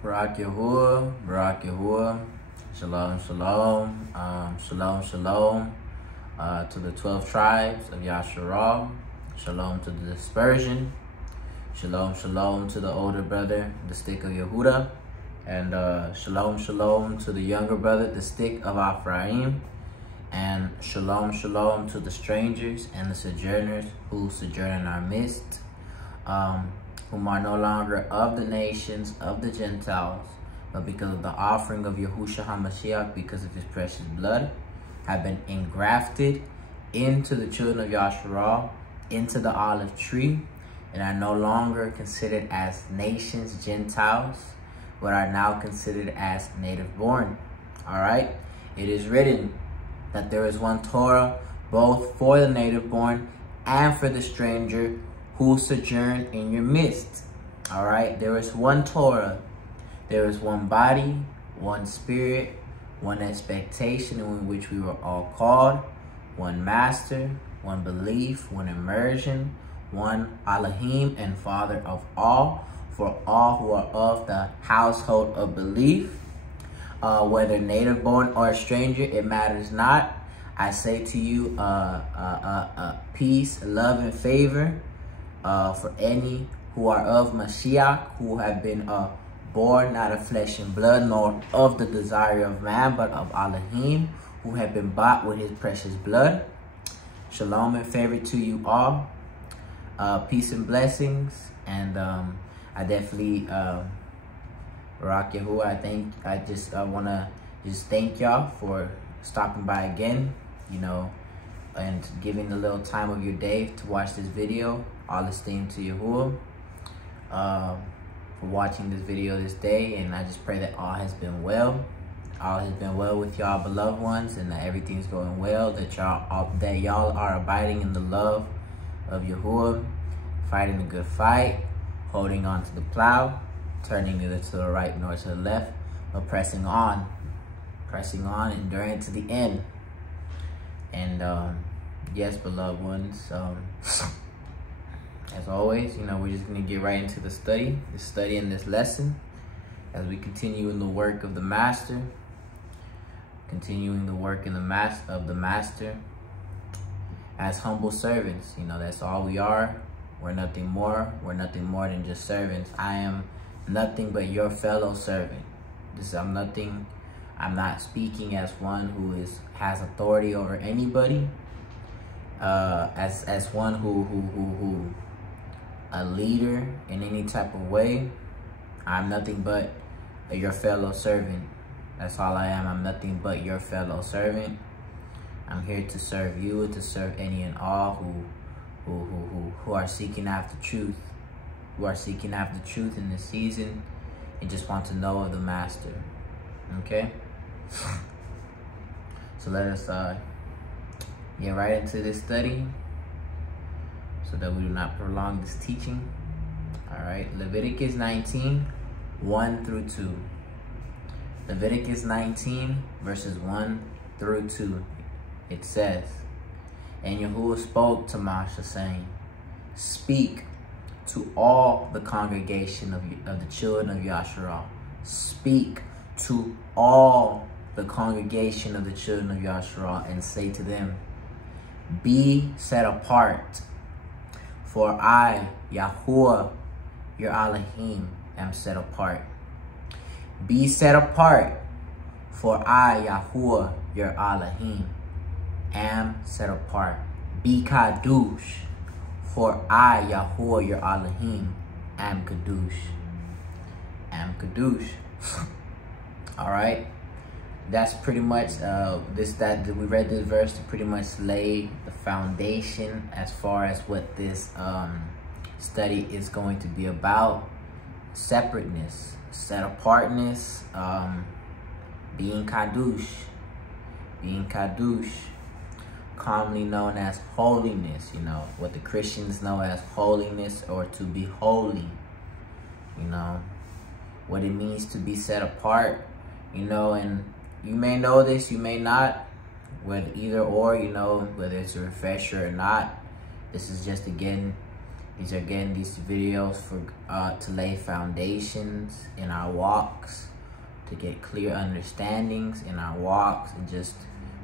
Barak Yahuah, Shalom, Shalom, Shalom, Shalom, to the 12 tribes of Yasharah, Shalom to the dispersion, Shalom, Shalom to the older brother, the stick of Yehudah, and Shalom, Shalom to the younger brother, the stick of Ephraim, and Shalom, Shalom to the strangers and the sojourners who sojourn in our midst, whom are no longer of the nations of the Gentiles, but because of the offering of Yahushua HaMashiach, because of his precious blood, have been engrafted into the children of Yasharah, into the olive tree, and are no longer considered as nations, Gentiles, but are now considered as native born. All right? It is written that there is one Torah, both for the native born and for the stranger who sojourn in your midst. All right? There is one Torah. There is one body, one spirit, one expectation in which we were all called, one master, one belief, one immersion, one Alahym and Father of all, for all who are of the household of belief, whether native born or a stranger, it matters not. I say to you, peace, love, and favor for any who are of Mashiach, who have been born not of flesh and blood, nor of the desire of man, but of Alahym, who have been bought with his precious blood. Shalom and favor to you all. Peace and blessings. And I definitely, Barak Yahuah, I want to thank y'all for stopping by again, you know, and giving a little time of your day to watch this video. All esteem to Yahuah for watching this video this day, and I just pray that all has been well. All has been well with y'all beloved ones, and that everything's going well, that y'all are abiding in the love of Yahuah, fighting a good fight, holding on to the plow, turning neither to the right nor to the left, but pressing on, enduring to the end. And yes, beloved ones, as always, you know, we're just going to get right into the study in this lesson as we continue in the work of the master, continuing the work in the master as humble servants. You know, that's all we are. We're nothing more. We're nothing more than just servants. I am nothing but your fellow servant. I'm not speaking as one who has authority over anybody, as one who a leader in any type of way. I'm nothing but your fellow servant. That's all I am. I'm nothing but your fellow servant. I'm here to serve you, to serve any and all who are seeking after truth, in this season and just want to know of the master. Okay? So let us get right into this study so that we do not prolong this teaching. All right, Leviticus 19, 1 through 2. Leviticus 19, verses 1 through 2. It says, "And Yahuwah spoke to Moshe, saying, Speak to all the congregation of the children of Yasharah. Speak to all the congregation of the children of Yasharah, and say to them, Be set apart, for I, Yahuwah, your Alahym, am set apart. Be set apart, for I, Yahuwah, your Alahym, am set apart. Be kaw-dash, for I, Yahuwah, your Alahym, am qāḍash." All right, that's pretty much we read this verse to pretty much lay the foundation as far as what this study is going to be about. Separateness, set apartness, being qāḍash, commonly known as holiness. You know, what the Christians know as holiness, or to be holy. You know, what it means to be set apart, you know, and you may know this, you may not, whether either or, you know, whether it's a refresher or not. This is just, again, These are again these videos for to lay foundations in our walks, to get clear understandings in our walks, and just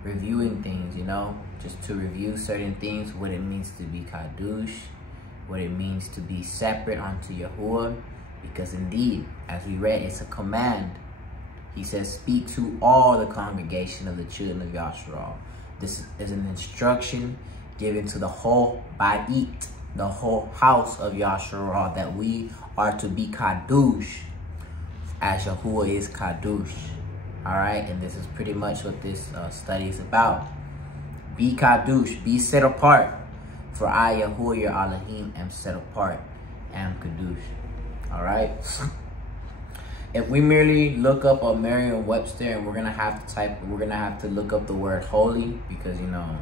reviewing things, you know, just to review certain things, what it means to be qāḍash, what it means to be separate unto Yahuah, because indeed, as we read, it's a command. He says, speak to all the congregation of the children of Yahuah. This is an instruction given to the whole bait, the whole house of Yahuah, that we are to be qāḍash as Yahuah is qāḍash. All right, and this is pretty much what this study is about. Be qāḍash, be set apart. For I, Yahuah, your Alahym, am set apart, am qāḍash. All right. If we merely look up a Miriam Webster, and we're gonna have to look up the word holy, because you know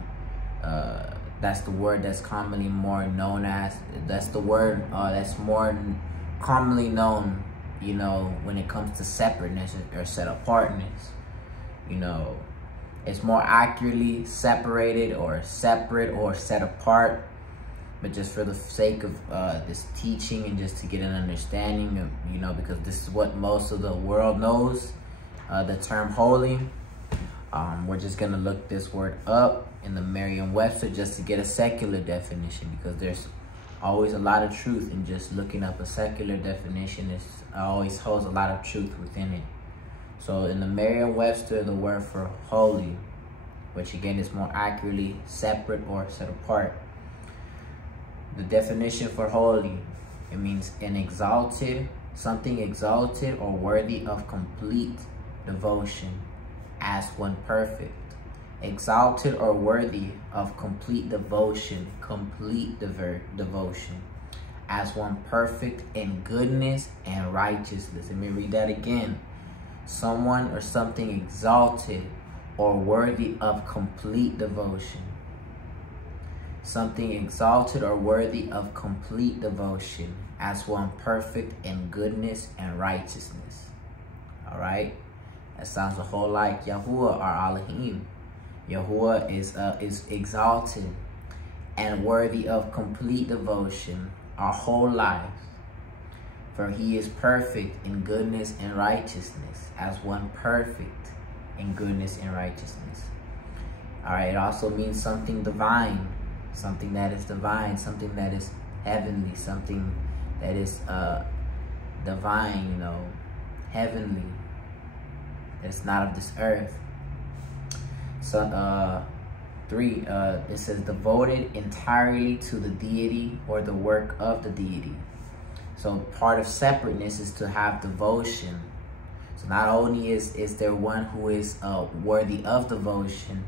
that's the word that's commonly more known as. That's the word that's more commonly known, you know, when it comes to separateness or set apartness. You know, it's more accurately separated or separate or set apart. But just for the sake of this teaching, and just to get an understanding of, you know, because this is what most of the world knows, the term holy, we're just going to look this word up in the Merriam-Webster just to get a secular definition, because there's always a lot of truth in just looking up a secular definition. It always holds a lot of truth within it. So in the Merriam-Webster, the word for holy, which again is more accurately separate or set apart, the definition for holy, it means an exalted, something exalted or worthy of complete devotion as one perfect. Exalted or worthy of complete devotion, devotion as one perfect in goodness and righteousness. Let me read that again. Someone or something exalted or worthy of complete devotion. Something exalted or worthy of complete devotion as one perfect in goodness and righteousness. All right, that sounds a whole like Yahuah, our Alahym. Yahuah is exalted and worthy of complete devotion our whole life, for he is perfect in goodness and righteousness as one perfect in goodness and righteousness. All right, it also means something divine. Something that is divine, something that is heavenly, something that is divine, you know, heavenly. It's not of this earth. So, 3, it says devoted entirely to the deity or the work of the deity. So part of separateness is to have devotion. So not only is there one who is worthy of devotion,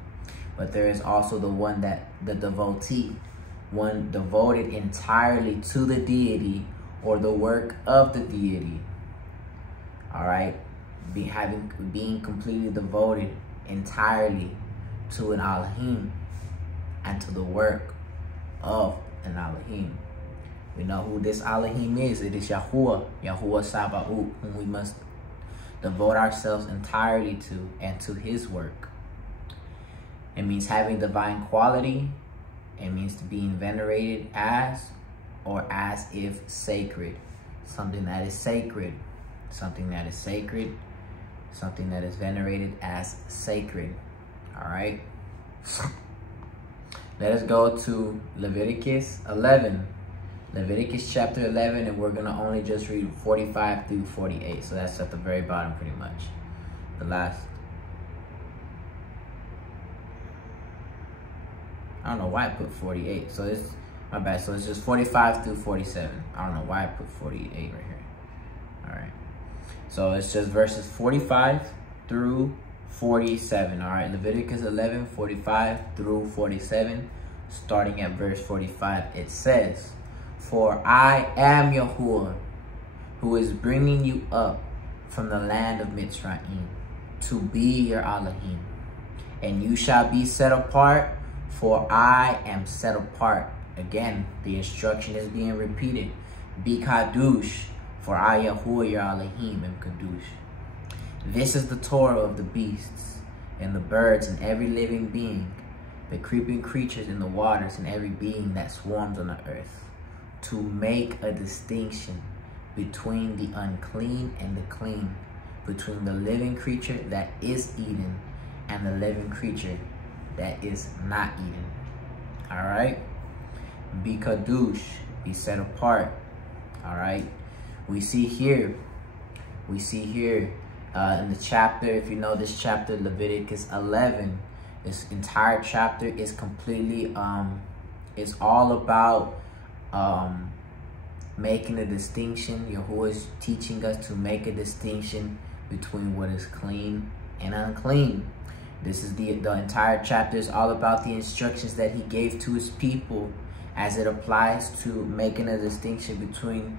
but there is also the one that the devotee, one devoted entirely to the deity or the work of the deity. All right, being completely devoted entirely to an Alahym and to the work of an Alahym. We know who this Alahym is. It is Yahuah, Yahuah Sabaoth, whom we must devote ourselves entirely to and to his work. It means having divine quality. It means to being venerated as, or as if sacred. Something that is sacred. Something that is sacred. Something that is venerated as sacred. All right. Let us go to Leviticus 11. Leviticus chapter 11, and we're going to only just read 45 through 48. So that's at the very bottom pretty much. The last. I don't know why I put 48. So it's, my bad. So it's just 45 through 47. I don't know why I put 48 right here. All right. So it's just verses 45 through 47. All right. Leviticus 11, 45 through 47. Starting at verse 45, it says, "For I am Yahuah, who is bringing you up from the land of Mitzrayim, to be your Alahym. And you shall be set apart, for I am set apart." Again, the instruction is being repeated. Be qāḍash, for I, Yahuah, your Alahym, am qāḍash. This is the Torah of the beasts, and the birds, and every living being, the creeping creatures in the waters, and every being that swarms on the earth. to make a distinction between the unclean and the clean, between the living creature that is eaten and the living creature that is not eaten. All right? Be qāḍash, be set apart. All right? We see here in the chapter, if you know this chapter, Leviticus 11, this entire chapter is completely, it's all about making a distinction. Yahuah is teaching us to make a distinction between what is clean and unclean. This is the entire chapter is all about the instructions that he gave to his people as it applies to making a distinction between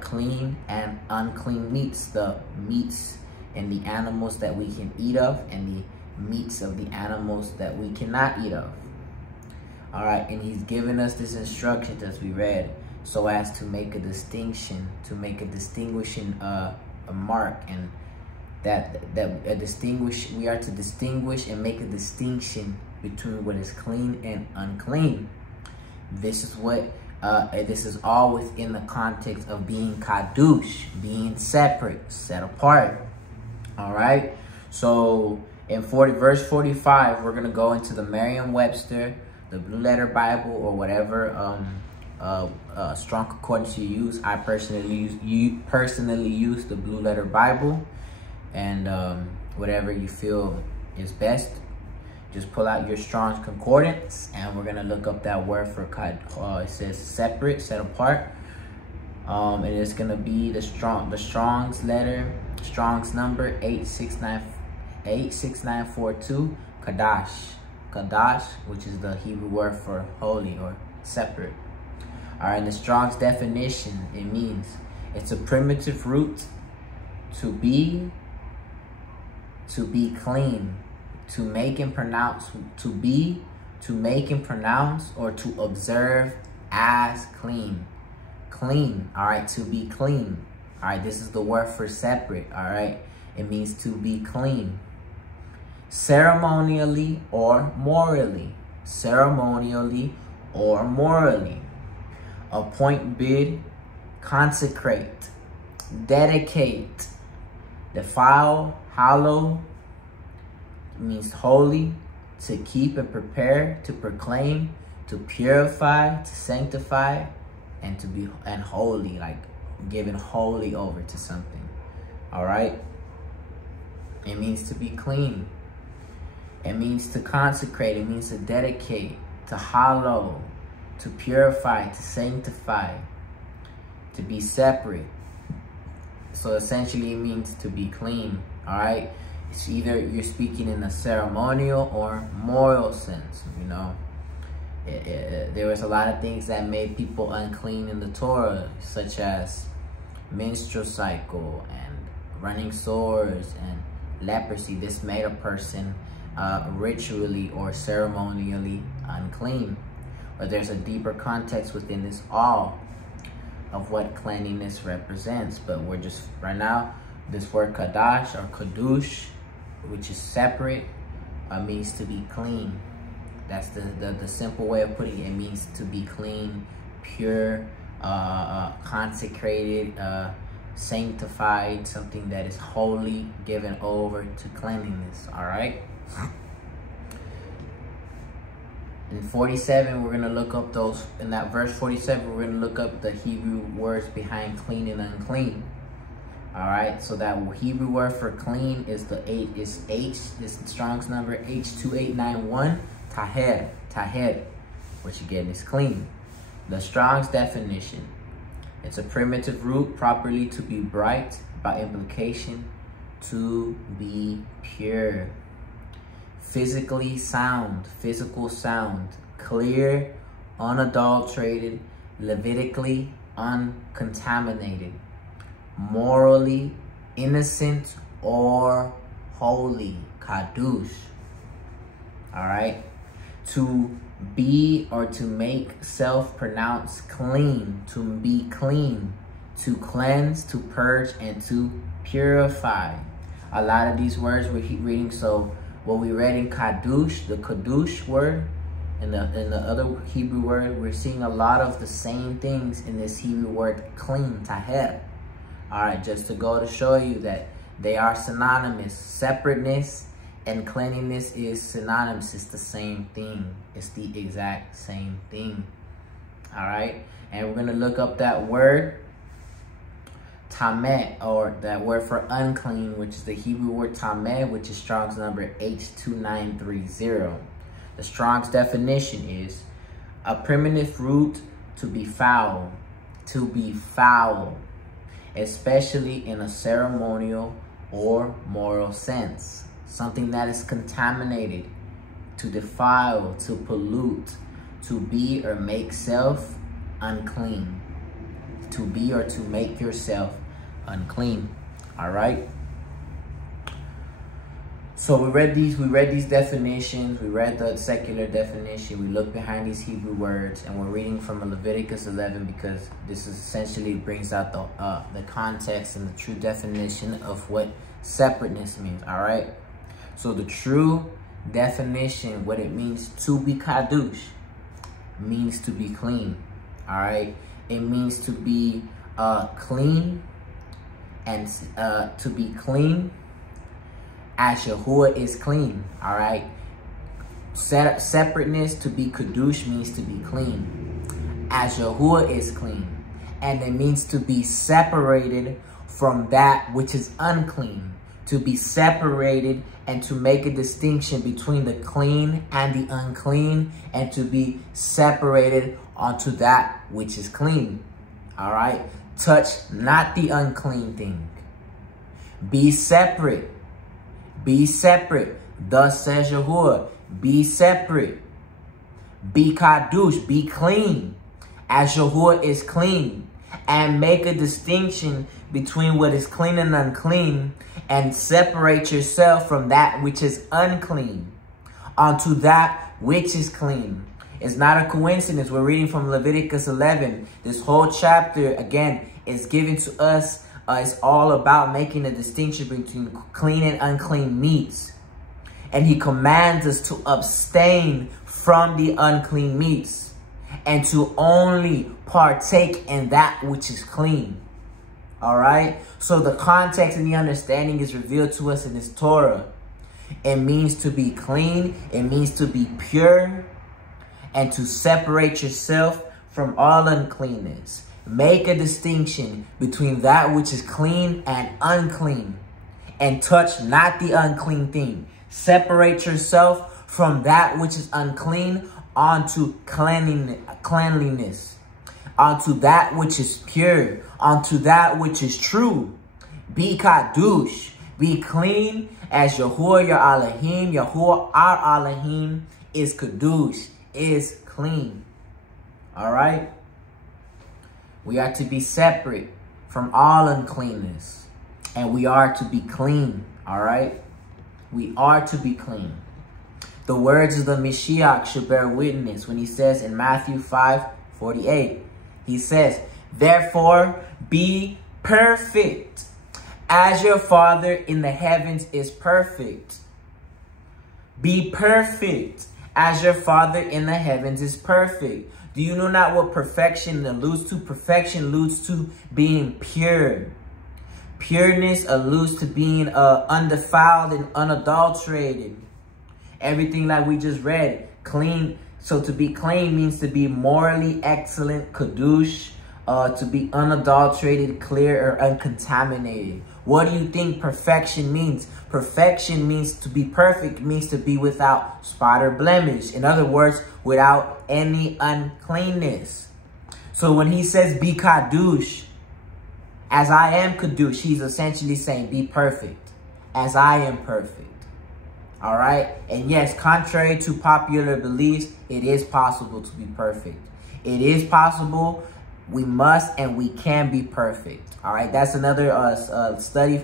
clean and unclean meats, the meats and the animals that we can eat of, and the meats of the animals that we cannot eat of. All right, and he's given us this instruction as we read, so as to make a distinction, to make a distinguishing a mark, and we are to distinguish and make a distinction between what is clean and unclean. This is what this is all within the context of being qāḍash, being separate, set apart. All right, so in verse 45, we're gonna go into the Miriam Webster, the Blue Letter Bible, or whatever strong concordance you use. I personally use the Blue Letter Bible, and whatever you feel is best. Just pull out your Strong's concordance, and we're gonna look up that word for it says separate, set apart. And it's gonna be the Strong's number 86942, qādash, which is the Hebrew word for holy or separate. All right, in the Strong's definition, it means it's a primitive root to be clean, to make and pronounce, or to observe as clean. Clean, all right, to be clean. All right, this is the word for separate, all right? It means to be clean. Ceremonially or morally. Ceremonially or morally. Appoint, bid, consecrate, dedicate, defile, hallow, means holy, to keep and prepare, to proclaim, to purify, to sanctify, and to be holy, like given wholly over to something. All right, it means to be clean, it means to consecrate, it means to dedicate, to hallow, to purify, to sanctify, to be separate. So essentially it means to be clean. All right, it's either you're speaking in a ceremonial or moral sense. You know, there was a lot of things that made people unclean in the Torah, such as menstrual cycle and running sores and leprosy. This made a person ritually or ceremonially unclean. But there's a deeper context within this all of what cleanliness represents. But we're just right now, this word qādash or qādush, which is separate, means to be clean. That's the simple way of putting it. It means to be clean, pure, consecrated, sanctified, something that is wholly given over to cleanliness. All right. In 47, we're gonna look up those. In that verse 47, we're gonna look up the Hebrew words behind clean and unclean. All right. So that Hebrew word for clean is this Strong's number H2891, ṭāhēr, ṭāhēr, which again is clean. The Strong's definition: it's a primitive root, properly to be bright, by implication, to be pure. Physically sound, physical sound, clear, unadulterated, Levitically uncontaminated, morally innocent or holy, qāḍash. All right, to be or to make self pronounce clean, to be clean, to cleanse, to purge, and to purify. A lot of these words we're reading, so what we read in qāḍash, the qāḍash word, in the other Hebrew word, we're seeing a lot of the same things in this Hebrew word clean, ṭāhēr. All right, just to go to show you that they are synonymous. Separateness and cleanliness is synonymous. It's the same thing. It's the exact same thing. All right, and we're gonna look up that word tameh, or that word for unclean, which is the Hebrew word tameh, which is Strong's number H2930. The Strong's definition is a primitive root to be foul, especially in a ceremonial or moral sense. Something that is contaminated, to defile, to pollute, to be or make self unclean. To be or to make yourself unclean. All right. So we read these definitions. We read the secular definition. We looked behind these Hebrew words, and we're reading from Leviticus 11 because this is essentially brings out the context and the true definition of what separateness means. All right. So the true definition, what it means to be qāḍash, means to be clean. All right. It means to be clean, and to be clean as Yahuah is clean. All right. Separateness, to be qāḍash, means to be clean as Yahuah is clean, and it means to be separated from that which is unclean. To be separated and to make a distinction between the clean and the unclean, and to be separated onto that which is clean. All right. Touch not the unclean thing. Be separate. Be separate. Thus says Yahuah. Be separate. Be qāḍash. Be clean as Yahuah is clean. And make a distinction between what is clean and unclean, and separate yourself from that which is unclean onto that which is clean. It's not a coincidence. We're reading from Leviticus 11. This whole chapter, again, is given to us. It's all about making a distinction between clean and unclean meats. And he commands us to abstain from the unclean meats and to only partake in that which is clean. All right. So the context and the understanding is revealed to us in this Torah. It means to be clean. It means to be pure and to separate yourself from all uncleanness. Make a distinction between that which is clean and unclean, and touch not the unclean thing. Separate yourself from that which is unclean onto cleanliness, onto that which is pure, onto that which is true. Be qāḍash, be clean as Yahuah your Alahym, Yahuah our Alahym is qāḍash, is clean. All right. We are to be separate from all uncleanness, and we are to be clean. All right. We are to be clean. The words of the Mashiach should bear witness when he says in Matthew 5:48, he says, therefore be perfect as your Father in the heavens is perfect. Be perfect as your Father in the heavens is perfect. Do you know not what perfection alludes to? Perfection alludes to being pure. Pureness alludes to being undefiled and unadulterated. Everything like we just read, clean. So to be clean means to be morally excellent, qāḍash, to be unadulterated, clear, or uncontaminated. What do you think perfection means? Perfection means to be perfect, means to be without spot or blemish. In other words, without any uncleanness. So when he says be qāḍash, as I am qāḍash, he's essentially saying be perfect, as I am perfect. All right. And yes, contrary to popular beliefs, it is possible to be perfect. It is possible. We must and we can be perfect. All right. That's another study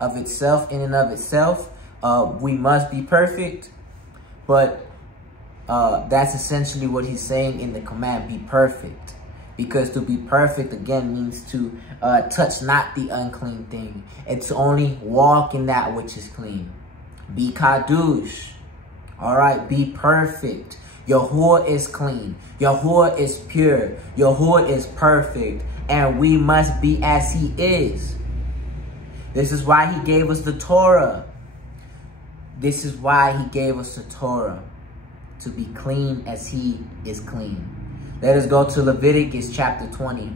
of itself, in and of itself. We must be perfect. But that's essentially what he's saying in the command, be perfect. Because to be perfect, again, means to touch not the unclean thing. It's to only walk in that which is clean. Be qāḍash. All right. Be perfect. Yahuah is clean. Yahuah is pure. Yahuah is perfect. And we must be as he is. This is why he gave us the Torah. This is why he gave us the Torah. To be clean as he is clean. Let us go to Leviticus chapter 20.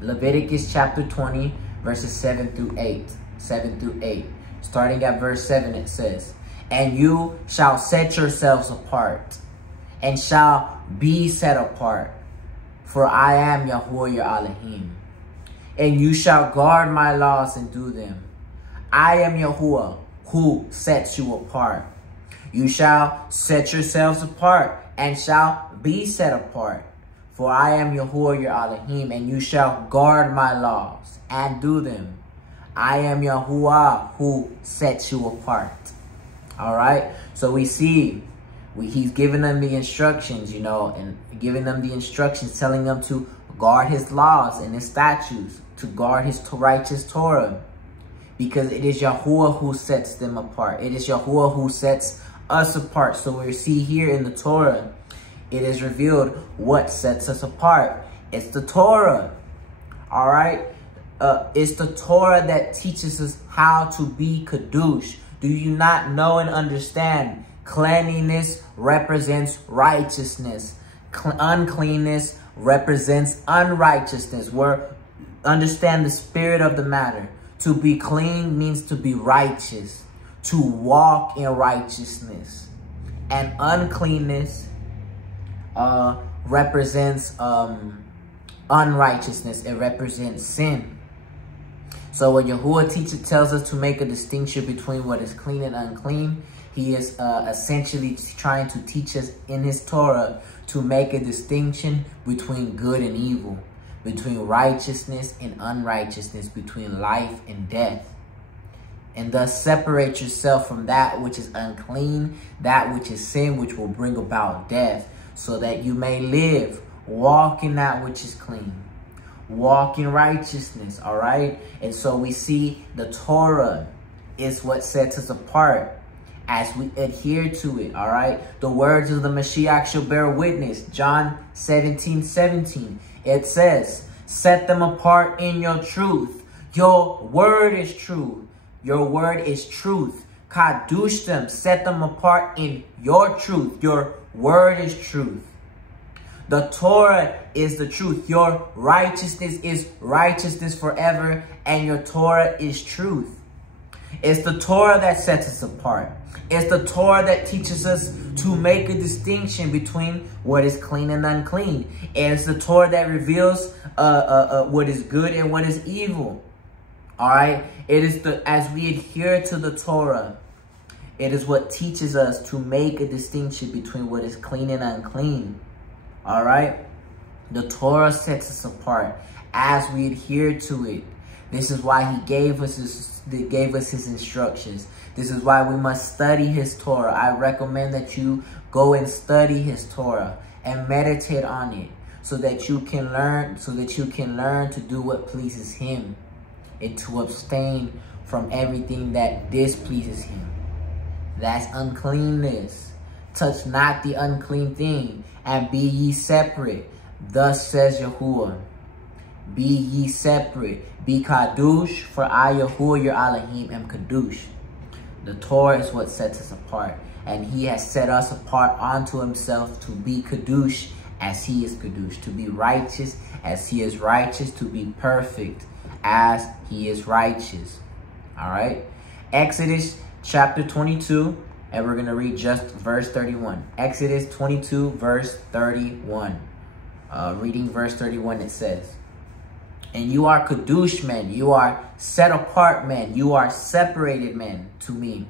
Leviticus chapter 20, verses 7 through 8. 7 through 8. Starting at verse 7, it says, "And you shall set yourselves apart, and shall be set apart, for I am Yahuah your Alahym. And you shall guard my laws and do them. I am Yahuah, who sets you apart. You shall set yourselves apart, and shall be set apart, for I am Yahuah your Alahym, and you shall guard my laws and do them. I am Yahuah who sets you apart." All right. So we see he's giving them the instructions, you know, and giving them the instructions, telling them to guard his laws and his statutes, to guard his righteous Torah, because it is Yahuah who sets them apart. It is Yahuah who sets us apart. So we see here in the Torah, it is revealed what sets us apart. It's the Torah. All right. It's the Torah that teaches us how to be qāḍash. Do you not know and understand? Cleanliness represents righteousness. Uncleanness represents unrighteousness. Understand the spirit of the matter. To be clean means to be righteous, to walk in righteousness. And uncleanness represents unrighteousness. It represents sin. So when Yahuah tells us to make a distinction between what is clean and unclean, he is essentially trying to teach us in his Torah to make a distinction between good and evil, between righteousness and unrighteousness, between life and death. And thus separate yourself from that which is unclean, that which is sin, which will bring about death, so that you may live, walk in that which is clean. Walk in righteousness, all right? And so we see the Torah is what sets us apart as we adhere to it, all right? The words of the Mashiach shall bear witness. John 17:17. It says, "Set them apart in your truth. Your word is truth. Your word is truth. Qāḍash them. Set them apart in your truth. Your word is truth." The Torah is the truth. Your righteousness is righteousness forever, and your Torah is truth. It's the Torah that sets us apart. It's the Torah that teaches us to make a distinction between what is clean and unclean. And it's the Torah that reveals what is good and what is evil. All right? It is as we adhere to the Torah, it is what teaches us to make a distinction between what is clean and unclean. All right? The Torah sets us apart as we adhere to it. This is why he gave us his instructions. This is why we must study his Torah. I recommend that you go and study his Torah and meditate on it, so that you can learn, to do what pleases him, and to abstain from everything that displeases him. That's uncleanness. Touch not the unclean thing, and be ye separate. Thus says Yahuah. Be ye separate. Be qāḍash, for I, Yahuah your Alahym, am qāḍash. The Torah is what sets us apart. And he has set us apart unto himself to be qāḍash as he is qāḍash. To be righteous as he is righteous. To be perfect as he is righteous. All right. Exodus chapter 22. And we're going to read just verse 31. Exodus 22, verse 31. Reading verse 31, it says, "And you are qāḍash men, you are set apart men, you are separated men to me.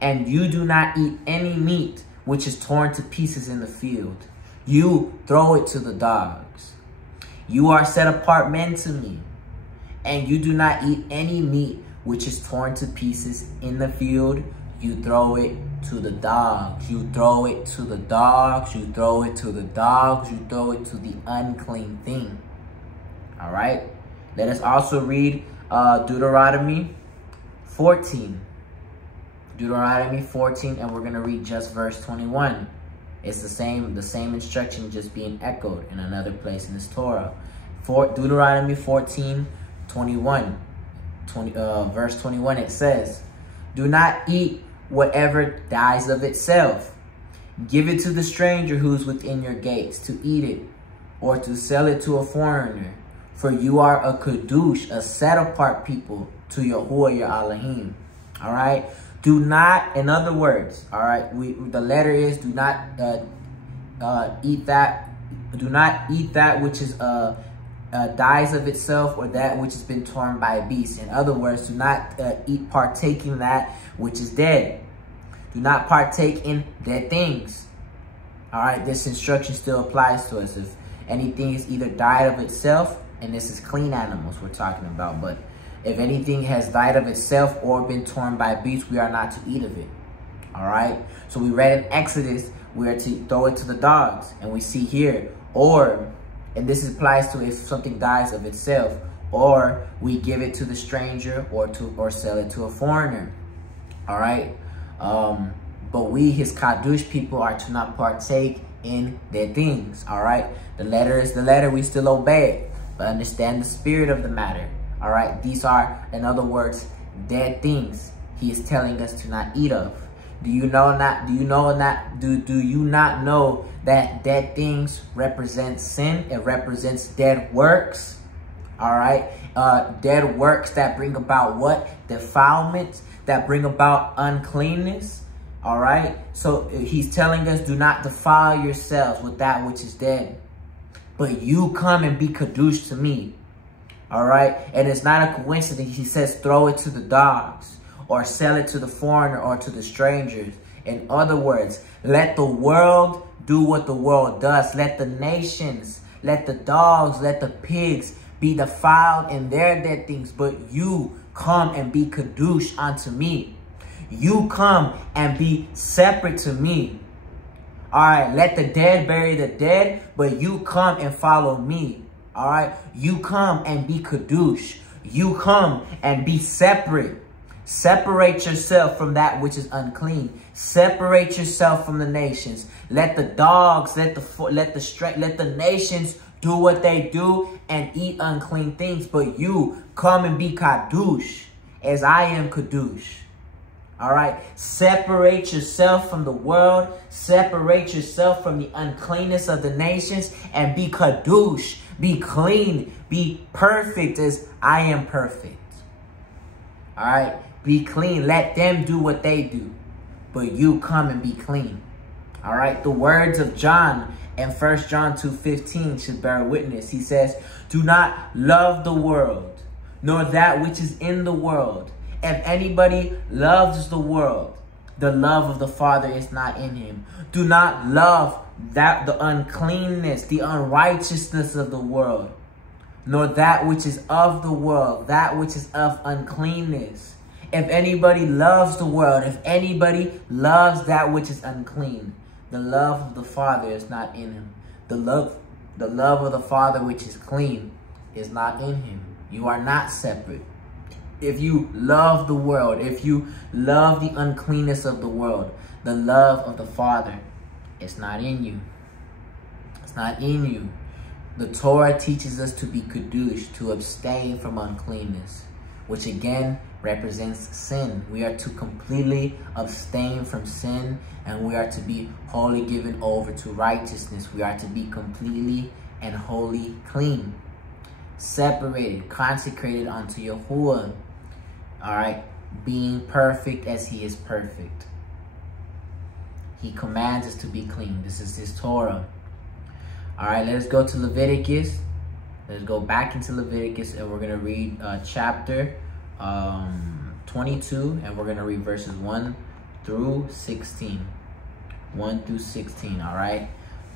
And you do not eat any meat which is torn to pieces in the field. You throw it to the dogs. You are set apart men to me. And you do not eat any meat which is torn to pieces in the field. You throw it to the dogs. You throw it to the dogs. You throw it to the dogs. You throw it to the unclean thing." All right. Let us also read Deuteronomy 14. Deuteronomy 14, and we're going to read just verse 21. It's the same instruction just being echoed in another place in this Torah. Deuteronomy 14:21, verse 21, it says, "Do not eat whatever dies of itself. Give it to the stranger who's within your gates to eat it, or to sell it to a foreigner. For you are a qāḍash, a set-apart people to Yahuah, your Alahym." All right? Do not, in other words, all right, the letter is, do not eat that. Do not eat that which is dies of itself, or that which has been torn by a beast. In other words, do not partake in that which is dead. Do not partake in dead things. All right, this instruction still applies to us. If anything is either died of itself, and this is clean animals we're talking about, but if anything has died of itself or been torn by a beast, we are not to eat of it. All right, so we read in Exodus, we are to throw it to the dogs, and we see here, and this applies to if something dies of itself, or we give it to the stranger, or sell it to a foreigner. All right, but we, his qāḍash people, are to not partake in their things. All right, the letter is the letter, we still obey it, but understand the spirit of the matter. All right, these are, in other words, dead things he is telling us to not eat of. Do you not know that dead things represent sin? It represents dead works. All right, dead works that bring about what? Defilement, that bring about uncleanness. All right, so he's telling us, do not defile yourselves with that which is dead, but you come and be qāḍash to me. All right, and it's not a coincidence. He says, throw it to the dogs, or sell it to the foreigner, or to the strangers. In other words, let the world do what the world does. Let the nations, let the dogs, let the pigs be defiled in their dead things, but you come and be qāḍash unto me. You come and be separate to me. All right, let the dead bury the dead, but you come and follow me. All right, you come and be qāḍash. You come and be separate. Separate yourself from that which is unclean. Separate yourself from the nations. Let the dogs, let the nations do what they do and eat unclean things, but you come and be qāḍash as I am qāḍash. All right, separate yourself from the world. Separate yourself from the uncleanness of the nations and be qāḍash. Be clean, be perfect as I am perfect. All right, be clean. Let them do what they do, but you come and be clean. All right, the words of John in 1 John 2:15 should bear witness. He says, do not love the world, nor that which is in the world. If anybody loves the world, the love of the Father is not in him. Do not love the uncleanness, the unrighteousness of the world, nor that which is of the world, that which is of uncleanness. If anybody loves the world, if anybody loves that which is unclean, the love of the Father is not in him. The love of the Father which is clean is not in him. You are not separate. If you love the world, if you love the uncleanness of the world, the love of the Father is not in you. It's not in you. The Torah teaches us to be qāḍash, to abstain from uncleanness, which again represents sin. We are to completely abstain from sin, and we are to be wholly given over to righteousness. We are to be completely and wholly clean, separated, consecrated unto Yahuah. All right, being perfect as he is perfect. He commands us to be clean. This is his Torah. All right, let's go to Leviticus. Let's go back into Leviticus, and we're going to read chapter 22, and we're going to read verses 1 through 16. 1 through 16, all right?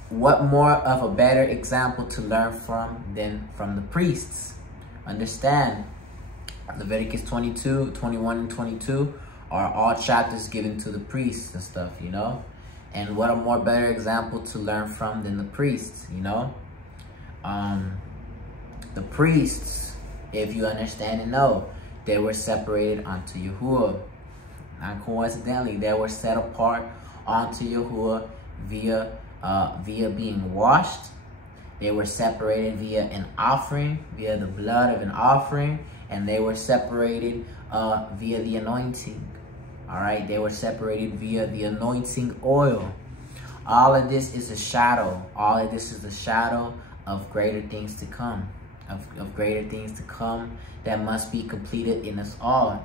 What more of a better example to learn from than from the priests? Understand, Leviticus 22, 21, and 22 are all chapters given to the priests and stuff, you know? And what a more better example to learn from than the priests, you know? The priests, if you understand and know, they were separated unto Yahuah. Not coincidentally, they were set apart unto Yahuah via being washed. They were separated via an offering, via the blood of an offering, and they were separated via the anointing. All right, they were separated via the anointing oil. All of this is a shadow. All of this is a shadow of greater things to come, of greater things to come that must be completed in us all.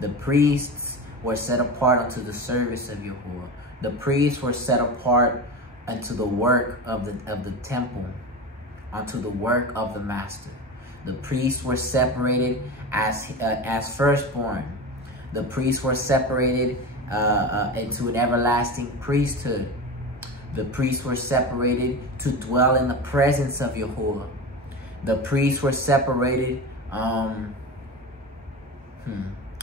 The priests were set apart unto the service of Yahuah. The priests were set apart unto the work of the temple, unto the work of the master. The priests were separated as firstborn. The priests were separated into an everlasting priesthood. The priests were separated to dwell in the presence of Yahuah. The priests were separated, trying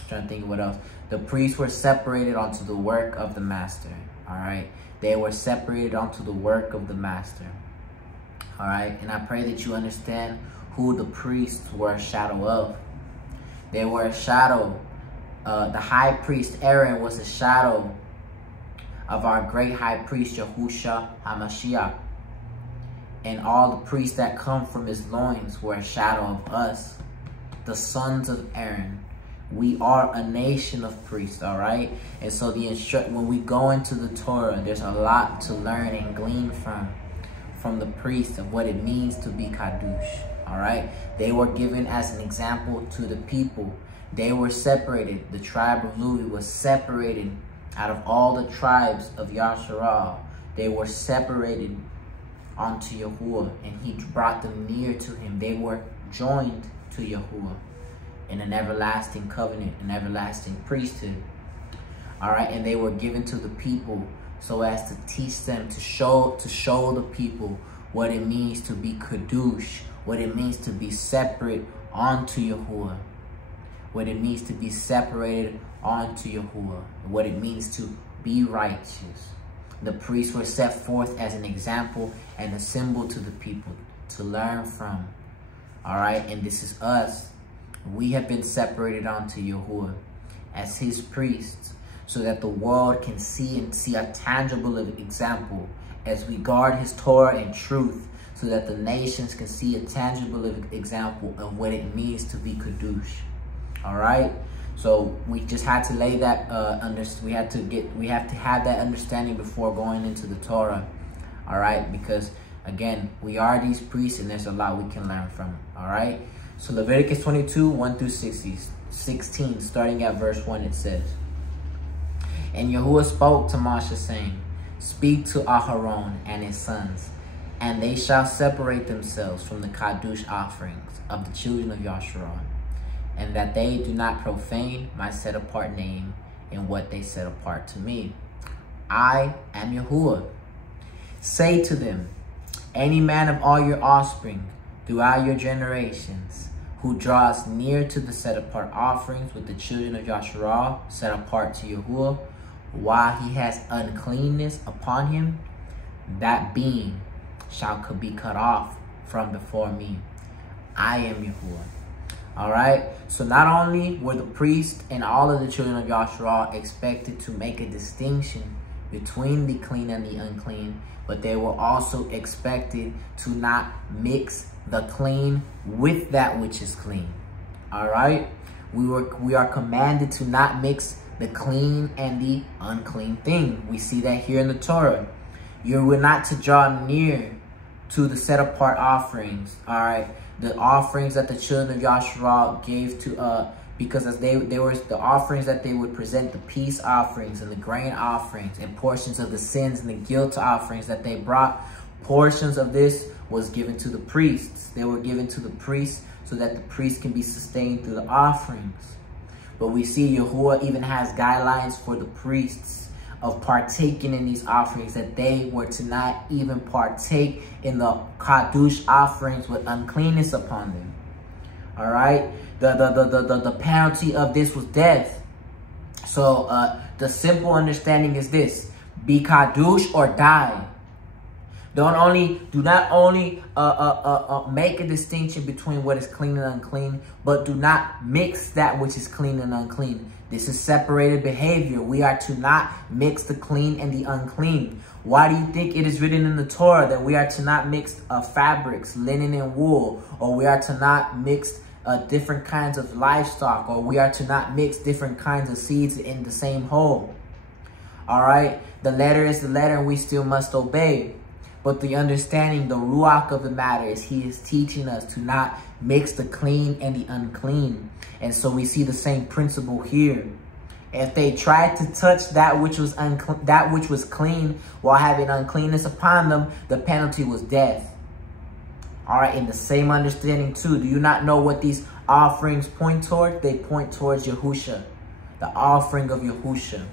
to think of what else. The priests were separated onto the work of the master. All right. They were separated onto the work of the master. All right. And I pray that you understand who the priests were a shadow of. They were a shadow. The high priest Aaron was a shadow of our great high priest Yahushua HaMashiach. And all the priests that come from his loins were a shadow of us, the sons of Aaron. We are a nation of priests, all right? And so when we go into the Torah, there's a lot to learn and glean from the priests of what it means to be kaw-dash, all right? They were given as an example to the people. They were separated. The tribe of Levi was separated out of all the tribes of Yasharah. They were separated unto Yahuah, and he brought them near to him. They were joined to Yahuah in an everlasting covenant, an everlasting priesthood. All right, and they were given to the people so as to teach them, to show the people what it means to be kaw-dash, what it means to be separate unto Yahuah, what it means to be separated unto Yahuah, what it means to be righteous. The priests were set forth as an example and a symbol to the people to learn from. All right, and this is us. We have been separated unto Yahuah as his priests so that the world can see a tangible example as we guard his Torah and truth, so that the nations can see a tangible example of what it means to be kaw-dash. All right, so we just had to lay that we have to have that understanding before going into the Torah. All right, because again, we are these priests and there's a lot we can learn from. All right, so Leviticus 22 1 through 16, starting at verse 1, it says, "And Yahuah spoke to Moshe, saying, Speak to Aharon and his sons, and they shall separate themselves from the kaw-dash offerings of the children of Yasharah, and that they do not profane my set-apart name in what they set apart to me. I am Yahuah. Say to them, any man of all your offspring throughout your generations who draws near to the set-apart offerings with the children of Yasharah set apart to Yahuah, while he has uncleanness upon him, that being shall be cut off from before me. I am Yahuah." All right, so not only were the priests and all of the children of Yasharah expected to make a distinction between the clean and the unclean, but they were also expected to not mix the clean with that which is clean. All right, we are commanded to not mix the clean and the unclean thing. We see that here in the Torah. You were not to draw near to the set apart offerings. All right, the offerings that the children of Yasharah gave to because as they were the offerings that they would present, the peace offerings and the grain offerings and portions of the sins and the guilt offerings that they brought, portions of this was given to the priests. They were given to the priests so that the priests can be sustained through the offerings. But we see Yahuah even has guidelines for the priests of partaking in these offerings, that they were to not even partake in the kaw-dash offerings with uncleanness upon them. All right, the penalty of this was death. So the simple understanding is this: be kaw-dash or die. Do not only make a distinction between what is clean and unclean, but do not mix that which is clean and unclean. This is separated behavior. We are to not mix the clean and the unclean. Why do you think it is written in the Torah that we are to not mix fabrics, linen and wool, or we are to not mix different kinds of livestock, or we are to not mix different kinds of seeds in the same hole? All right, the letter is the letter and we still must obey. But the understanding, the ruach of the matter is he is teaching us to not mix the clean and the unclean. And so we see the same principle here. If they tried to touch that which was clean while having uncleanness upon them, the penalty was death. All right, in the same understanding too, do you not know what these offerings point toward? They point towards Yahushua, the offering of Yahushua.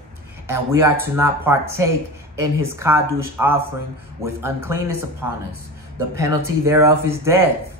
And we are to not partake in his qāḍash offering with uncleanness upon us. The penalty thereof is death.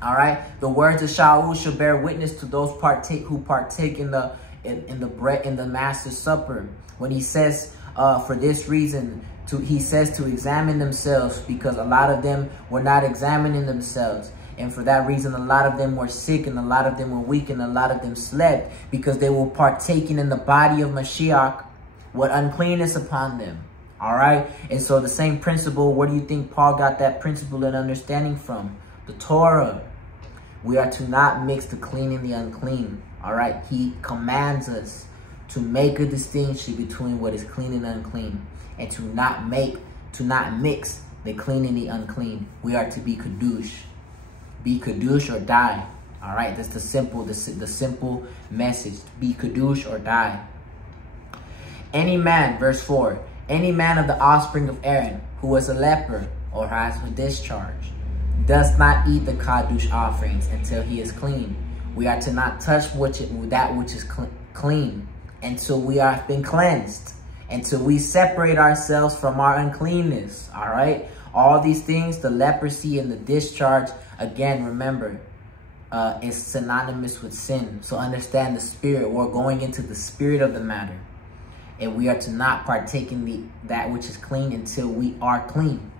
All right, the words of Shaul shall bear witness to those who partake in the bread in the Master's Supper, when he says, for this reason, he says to examine themselves, because a lot of them were not examining themselves. And for that reason, a lot of them were sick and a lot of them were weak and a lot of them slept, because they were partaking in the body of Mashiach with uncleanness upon them. All right. And so the same principle, where do you think Paul got that principle and understanding from? The Torah. We are to not mix the clean and the unclean. All right. He commands us to make a distinction between what is clean and unclean, and to not mix the clean and the unclean. We are to be kadosh. Be kadosh or die. All right. That's the simple message. Be kadosh or die. Any man, verse 4, any man of the offspring of Aaron who was a leper or has a discharge does not eat the qāḍash offerings until he is clean. We are to not touch that which is clean until we have been cleansed, until we separate ourselves from our uncleanness. All right. All these things, the leprosy and the discharge, again, remember, is synonymous with sin. So understand the spirit. We're going into the spirit of the matter. And we are to not partake in that which is clean until we are clean.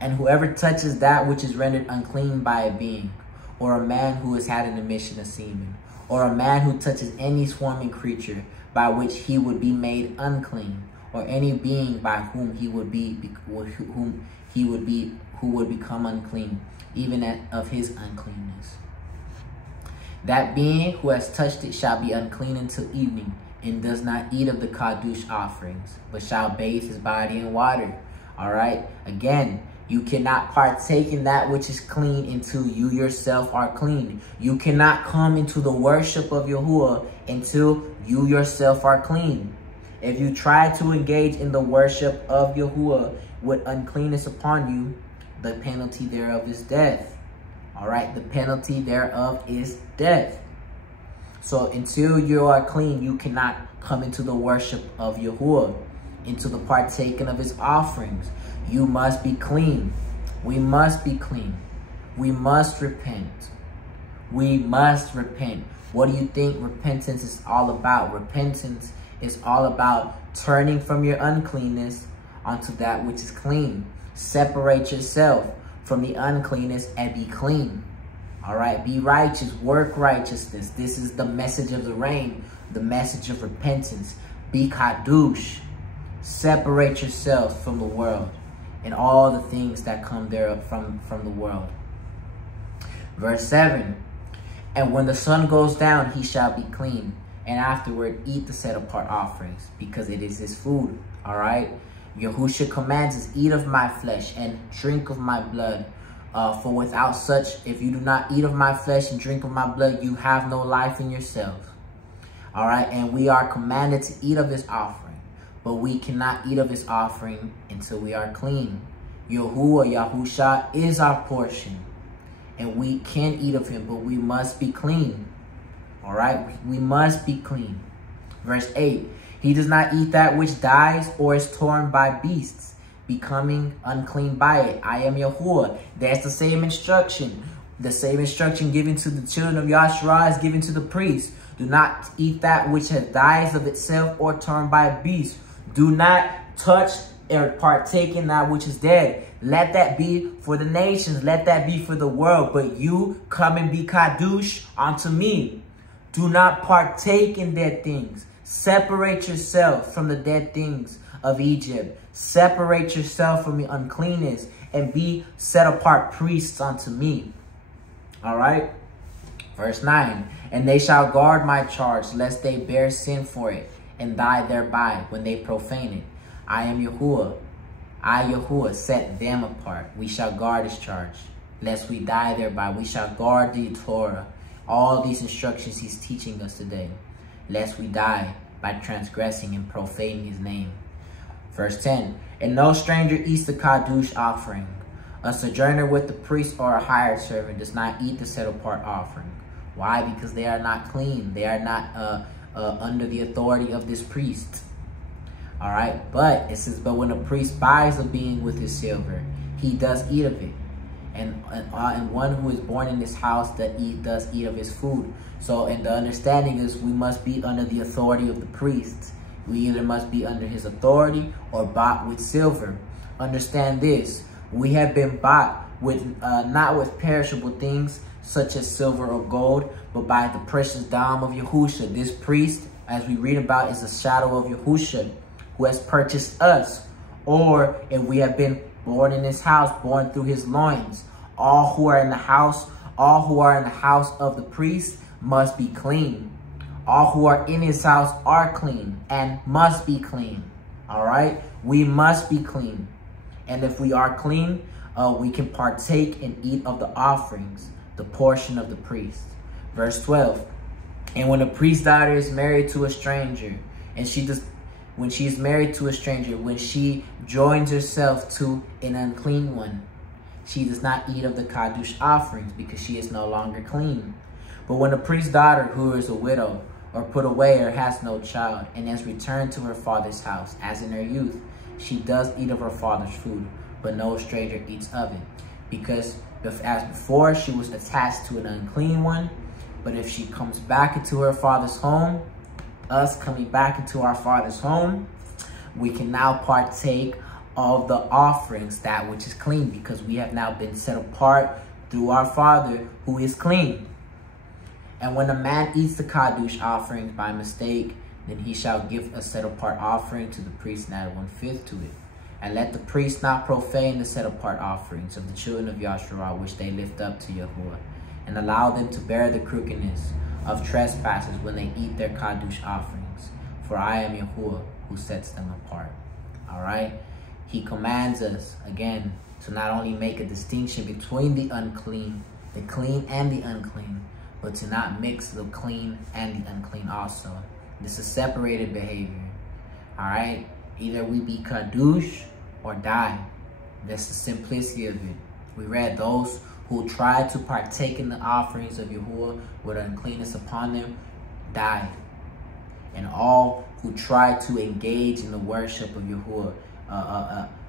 And whoever touches that which is rendered unclean by a being, or a man who has had an emission of semen, or a man who touches any swarming creature by which he would be made unclean, or any being by whom he would become unclean, even of his uncleanness. That being who has touched it shall be unclean until evening, and does not eat of the qāḍash offerings, but shall bathe his body in water. All right. Again, you cannot partake in that which is clean until you yourself are clean. You cannot come into the worship of Yahuah until you yourself are clean. If you try to engage in the worship of Yahuah with uncleanness upon you, the penalty thereof is death. All right. The penalty thereof is death. So until you are clean, you cannot come into the worship of Yahuah, into the partaking of his offerings. You must be clean. We must be clean. We must repent. We must repent. What do you think repentance is all about? Repentance is all about turning from your uncleanness onto that which is clean. Separate yourself from the uncleanness and be clean. All right, be righteous, work righteousness. This is the message of the reign, the message of repentance. Be kadosh. Separate yourself from the world and all the things that come there from the world. Verse 7, and when the sun goes down, he shall be clean, and afterward eat the set apart offerings, because it is his food. All right, Yahushua commands us, eat of my flesh and drink of my blood. For without such, if you do not eat of my flesh and drink of my blood, you have no life in yourselves. All right. And we are commanded to eat of his offering, but we cannot eat of his offering until we are clean. Yahuah, Yahusha is our portion, and we can eat of him, but we must be clean. All right. We must be clean. Verse 8, he does not eat that which dies or is torn by beasts, becoming unclean by it. I am Yahuah. That's the same instruction. The same instruction given to the children of Yahshua is given to the priests. Do not eat that which has dies of itself or torn by a beast. Do not touch or partake in that which is dead. Let that be for the nations. Let that be for the world. But you come and be kadosh unto me. Do not partake in dead things. Separate yourself from the dead things of Egypt. Separate yourself from the uncleanness and be set apart priests unto me. All right. Verse 9. And they shall guard my charge, lest they bear sin for it and die thereby when they profane it. I am Yahuah. I, Yahuah, set them apart. We shall guard his charge, lest we die thereby. We shall guard the Torah. All these instructions he's teaching us today, lest we die by transgressing and profaning his name. Verse 10. And no stranger eats the kaw-dash offering. A sojourner with the priest or a hired servant does not eat the set-apart offering. Why? Because they are not clean. They are not under the authority of this priest. All right. But it says, but when a priest buys a being with his silver, he does eat of it. And one who is born in this house does eat of his food. So, and the understanding is we must be under the authority of the priest. We either must be under his authority or bought with silver. Understand this. We have been bought with not with perishable things such as silver or gold, but by the precious dam of Yahushua. This priest, as we read about, is a shadow of Yahushua, who has purchased us. Or if we have been born in his house, born through his loins. All who are in the house of the priest must be clean. All who are in his house are clean and must be clean. All right? We must be clean. And if we are clean, we can partake and eat of the offerings, the portion of the priest. Verse 12. And when a priest's daughter is married to a stranger, and when she is married to a stranger, when she joins herself to an unclean one, she does not eat of the kaw-dash offerings because she is no longer clean. But when a priest's daughter who is a widow or put away or has no child and has returned to her father's house, as in her youth, she does eat of her father's food, but no stranger eats of it. Because as before she was attached to an unclean one, but if she comes back into her father's home, us coming back into our father's home, we can now partake of the offerings, that which is clean, because we have now been set apart through our Father who is clean. And when a man eats the kaw-dash offerings by mistake, then he shall give a set-apart offering to the priest and add 1/5 to it. And let the priest not profane the set-apart offerings of the children of Yahuah, which they lift up to Yahuah, and allow them to bear the crookedness of trespassers when they eat their kaw-dash offerings. For I am Yahuah who sets them apart. All right? He commands us, again, to not only make a distinction between the unclean, the clean and the unclean, but to not mix the clean and the unclean also. This is separated behavior. All right? Either we be qāḍash or die. That's the simplicity of it. We read those who try to partake in the offerings of Yahuah with uncleanness upon them, die. And all who try to engage in the worship of Yahuah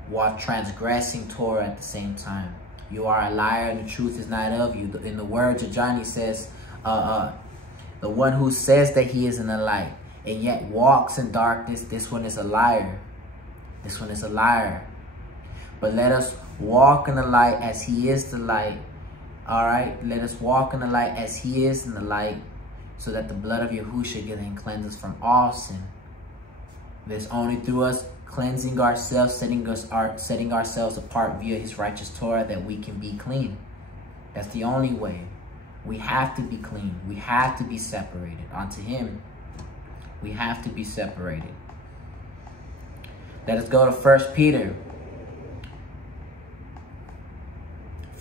while transgressing Torah at the same time. You are a liar and the truth is not of you. In the words of Johnny says, the one who says that he is in the light and yet walks in darkness, this one is a liar. This one is a liar. But let us walk in the light as he is the light. All right? Let us walk in the light as he is in the light, so that the blood of Yahushua can cleanse us from all sin. This only through us cleansing ourselves, setting ourselves apart via his righteous Torah, that we can be clean. That's the only way. We have to be clean. We have to be separated unto him. We have to be separated. Let us go to 1 Peter.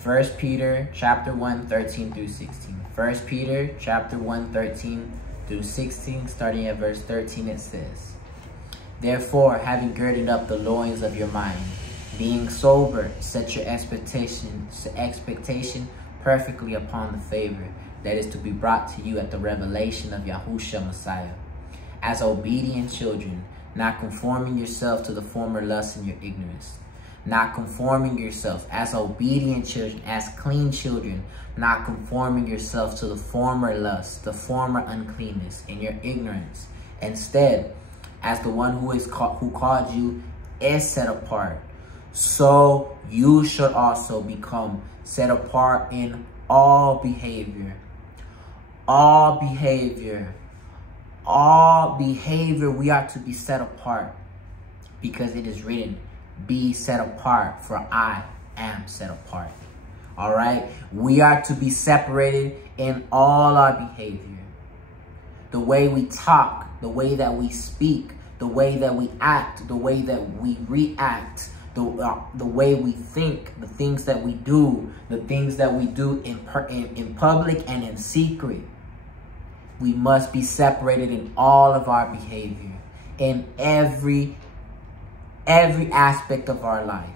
1 Peter chapter 1, 13 through 16. 1 Peter chapter 1, 13 through 16, starting at verse 13, it says, Therefore, having girded up the loins of your mind, being sober, set your expectation perfectly upon the favor that is to be brought to you at the revelation of Yahushua Messiah. As obedient children, not conforming yourself to the former lusts in your ignorance. Not conforming yourself as obedient children, as clean children, not conforming yourself to the former lust, the former uncleanness in your ignorance. Instead, as the one who called you is set apart, so you should also become set apart in all behavior. all behavior, we are to be set apart, because it is written, be set apart, for I am set apart. All right? We are to be separated in all our behavior. The way we talk, the way that we speak, the way that we act, the way that we react, the way we think, the things that we do, the things that we do in public and in secret. We must be separated in all of our behavior, in every aspect of our life.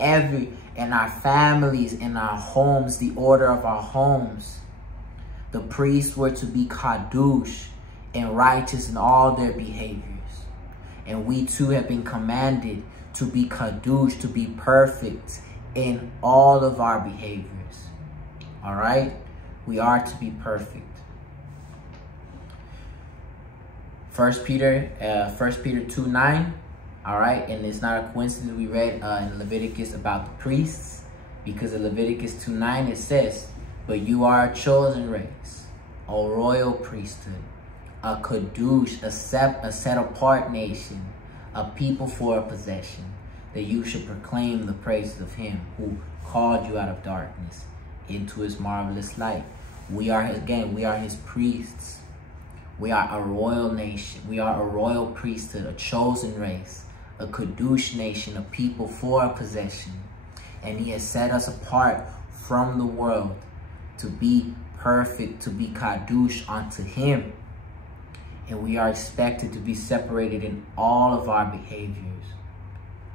In our families, in our homes, the order of our homes. The priests were to be qāḍash and righteous in all their behaviors. And we too have been commanded to be qāḍash, to be perfect in all of our behaviors. All right? We are to be perfect. 1 Peter 2:9. All right, and it's not a coincidence we read in Leviticus about the priests, because in Leviticus 2:9 it says, but you are a chosen race, a royal priesthood, a qāḍash, a set apart nation, a people for a possession, that you should proclaim the praises of him who called you out of darkness into his marvelous light. We are his priests. We are a royal nation. We are a royal priesthood, a chosen race, a qāḍash nation, a people for a possession. And he has set us apart from the world to be perfect, to be qāḍash unto him. And we are expected to be separated in all of our behaviors.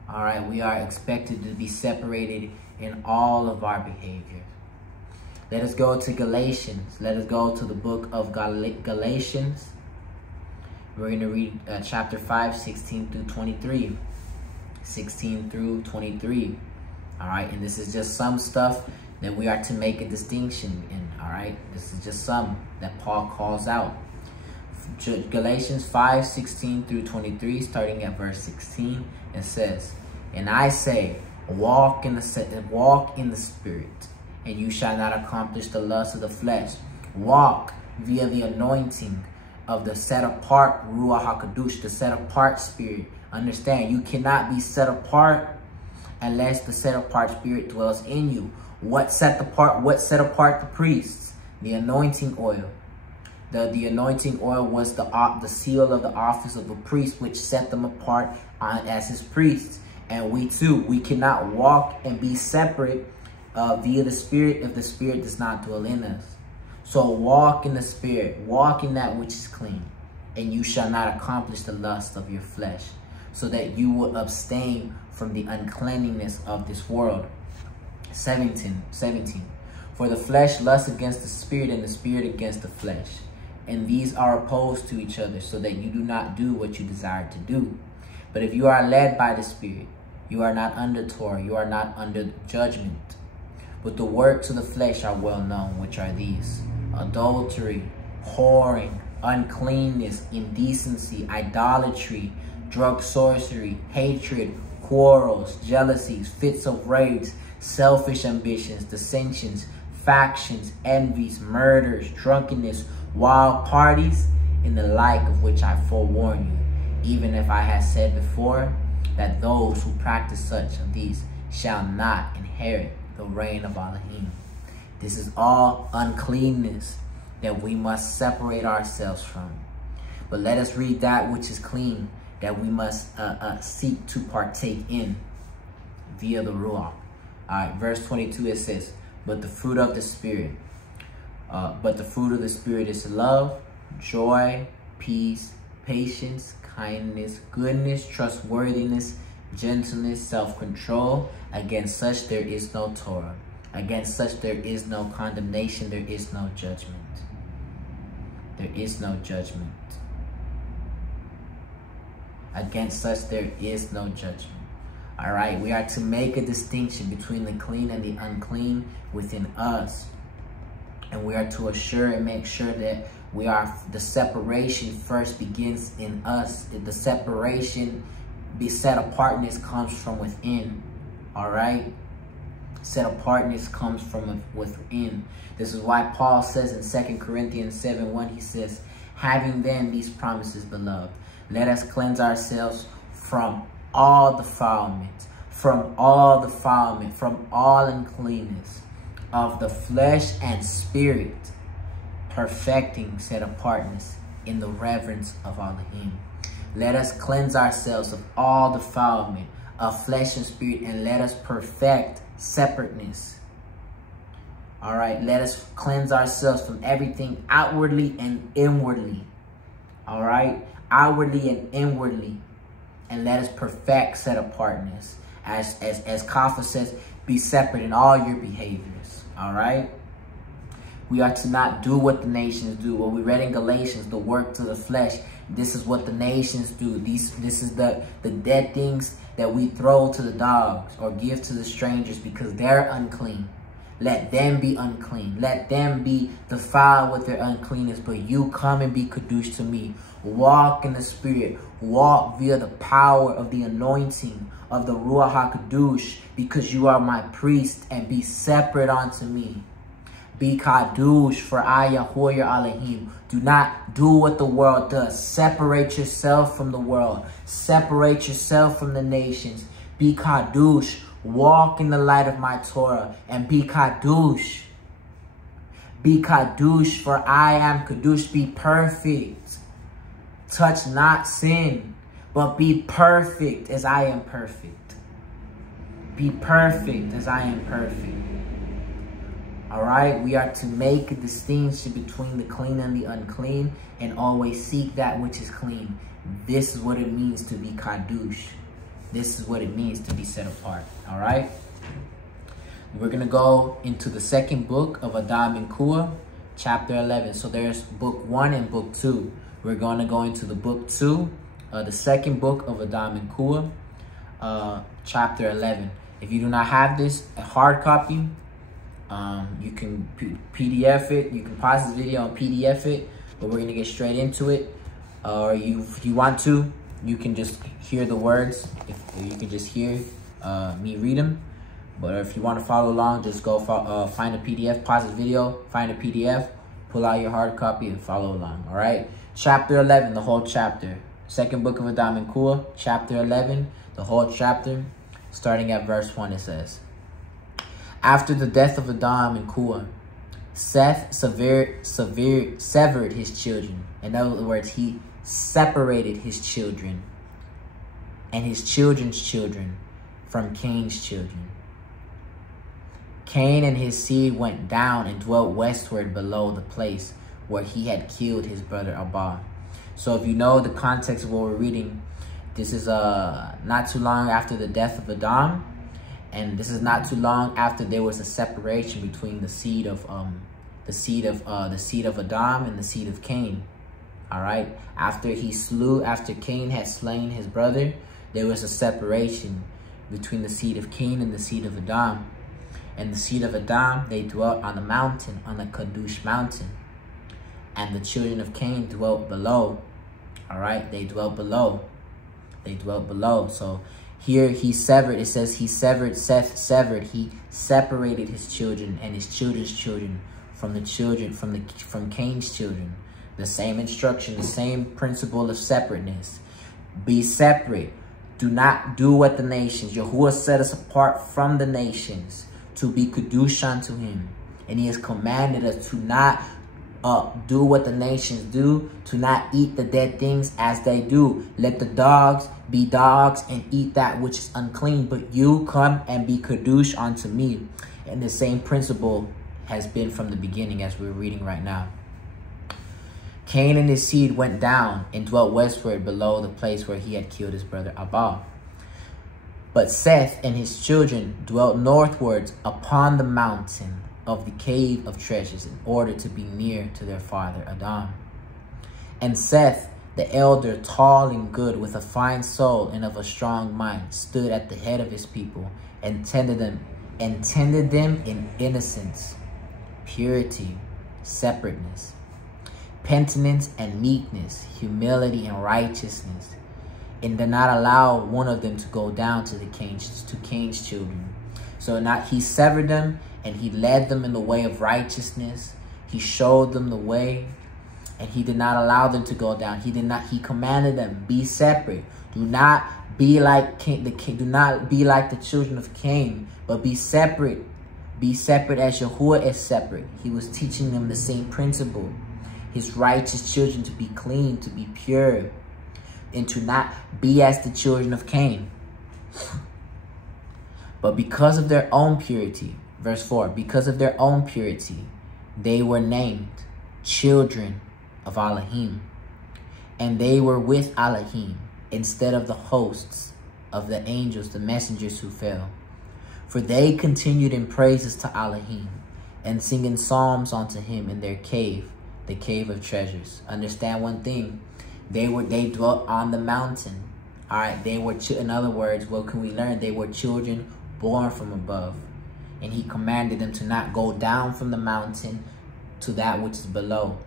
All right, we are expected to be separated in all of our behaviors. Let us go to Galatians. Let us go to the book of Galatians. We're going to read chapter 5, 16 through 23. 16 through 23. All right, and this is just some stuff that we are to make a distinction in. All right, this is just some that Paul calls out. Galatians 5, 16 through 23, starting at verse 16, it says, and I say, walk in the spirit, and you shall not accomplish the lust of the flesh. Walk via the anointing of the set apart Ruach HaKadosh, the set apart spirit. Understand, you cannot be set apart unless the set apart spirit dwells in you. What set apart the priests? The anointing oil. The anointing oil was the seal of the office of a priest, which set them apart as his priests. And we too, we cannot walk and be separate via the spirit if the spirit does not dwell in us. So walk in the spirit, walk in that which is clean, and you shall not accomplish the lust of your flesh, so that you will abstain from the uncleanliness of this world. 17. For the flesh lusts against the spirit, and the spirit against the flesh. And these are opposed to each other, so that you do not do what you desire to do. But if you are led by the spirit, you are not under Torah, you are not under judgment. But the works of the flesh are well known, which are these: adultery, whoring, uncleanness, indecency, idolatry, drug sorcery, hatred, quarrels, jealousies, fits of rage, selfish ambitions, dissensions, factions, envies, murders, drunkenness, wild parties, and the like, of which I forewarn you, even if I had said before, that those who practice such of these shall not inherit the reign of Alahym. This is all uncleanness that we must separate ourselves from. But let us read that which is clean, that we must seek to partake in via the Ruach. All right, verse 22, it says, but the fruit of the Spirit is love, joy, peace, patience, kindness, goodness, trustworthiness, gentleness, self-control. Against such there is no Torah. Against such there is no condemnation. There is no judgment. There is no judgment. Against such there is no judgment. All right, we are to make a distinction between the clean and the unclean within us. And we are to assure and make sure that the separation first begins in us. The separation, the set apartness comes from within. All right. Set apartness comes from within. This is why Paul says in 2 Corinthians 7:1, he says, having then these promises, beloved, let us cleanse ourselves from all defilement, from all uncleanness of the flesh and spirit, perfecting set apartness in the reverence of Alahym. Let us cleanse ourselves of all defilement of flesh and spirit, and let us perfect separateness. All right, let us cleanse ourselves from everything outwardly and inwardly. All right, outwardly and inwardly, and let us perfect set apartness. As Kaffa says, be separate in all your behaviors. All right, we are to not do what the nations do. What we read in Galatians, the work to the flesh. This is what the nations do. This is the dead things that we throw to the dogs or give to the strangers because they're unclean. Let them be unclean. Let them be defiled with their uncleanness. But you come and be qāḍash to me. Walk in the spirit. Walk via the power of the anointing of the Ruach HaKadosh, because you are my priest, and be separate unto me. Be qāḍash, for I, Yahuah, your Alahym. Do not do what the world does. Separate yourself from the world. Separate yourself from the nations. Be qāḍash. Walk in the light of my Torah and be qāḍash. Be qāḍash, for I am qāḍash. Be perfect. Touch not sin, but be perfect as I am perfect. Be perfect as I am perfect. All right, we are to make a distinction between the clean and the unclean, and always seek that which is clean. This is what it means to be qāḍash. This is what it means to be set apart. All right, we're going to go into the second book of Adam and Yahuah, chapter 11. So there's book 1 and book 2. We're going to go into the book 2, the second book of Adam and Yahuah, chapter 11. If you do not have this, a hard copy, you can PDF it. You can pause this video and PDF it, but we're going to get straight into it. Or if you want to, you can just hear the words. If you can just hear me read them. But if you want to follow along, just go find a PDF, pause this video, find a PDF, pull out your hard copy and follow along. All right. Chapter 11, the whole chapter. Second book of Adam and Yahuah, chapter 11, the whole chapter. Starting at verse 1, it says, after the death of Adam and Yahuah, Seth severed his children. In other words, he separated his children and his children's children from Cain's children. Cain and his seed went down and dwelt westward below the place where he had killed his brother Abba. So if you know the context of what we're reading, this is not too long after the death of Adam, and this is not too long after there was a separation between the seed of Adam and the seed of Cain. All right, after Cain had slain his brother, there was a separation between the seed of Cain and the seed of Adam. And the seed of Adam, they dwelt on the mountain, on the qāḍash mountain. And the children of Cain dwelt below. All right, they dwelt below. They dwelt below. So here he severed, it says he severed, Seth severed. He separated his children and his children's children from the children, from Cain's children. The same instruction, the same principle of separateness. Be separate. Do not do what the nations. Yahuah set us apart from the nations to be qāḍash unto him. And he has commanded us to not do what the nations do, to not eat the dead things as they do. Let the dogs be dogs and eat that which is unclean, but you come and be qāḍash unto me. And the same principle has been from the beginning, as we're reading right now. Cain and his seed went down and dwelt westward below the place where he had killed his brother Abba. But Seth and his children dwelt northwards upon the mountain of the cave of treasures, in order to be near to their father Adam. And Seth, the elder, tall and good, with a fine soul and of a strong mind, stood at the head of his people and tended them in innocence, purity, separateness, penitence and meekness, humility and righteousness, and did not allow one of them to go down to Cain's children. So not he severed them, and he led them in the way of righteousness. He showed them the way, and he did not allow them to go down. He commanded them, be separate. Do not be like do not be like the children of Cain, but be separate. Be separate as Yahuah is separate. He was teaching them the same principle. His righteous children to be clean, to be pure, and to not be as the children of Cain. But because of their own purity, verse 4, because of their own purity, they were named children of Alahym. And they were with Alahym instead of the hosts of the angels, the messengers who fell. For they continued in praises to Alahym and singing psalms unto him in their cave, the cave of treasures. Understand one thing. They dwelt on the mountain. All right. They were, in other words, what can we learn? They were children born from above. And he commanded them to not go down from the mountain to that which is below.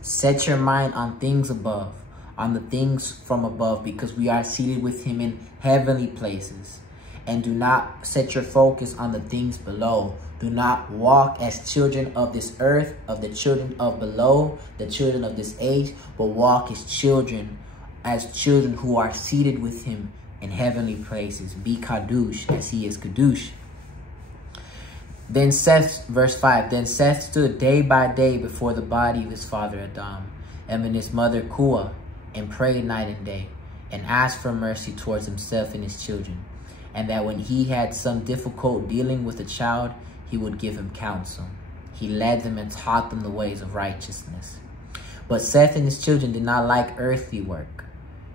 Set your mind on things above, on the things from above, because we are seated with him in heavenly places. And do not set your focus on the things below. Do not walk as children of this earth, of the children of below, the children of this age, but walk as children who are seated with him in heavenly places. Be qāḍash as he is qādash. Then Seth, verse 5, then Seth stood day by day before the body of his father Adam and his mother Yahuah, and prayed night and day, and asked for mercy towards himself and his children, and that when he had some difficult dealing with a child, he would give him counsel. He led them and taught them the ways of righteousness. But Seth and his children did not like earthly work.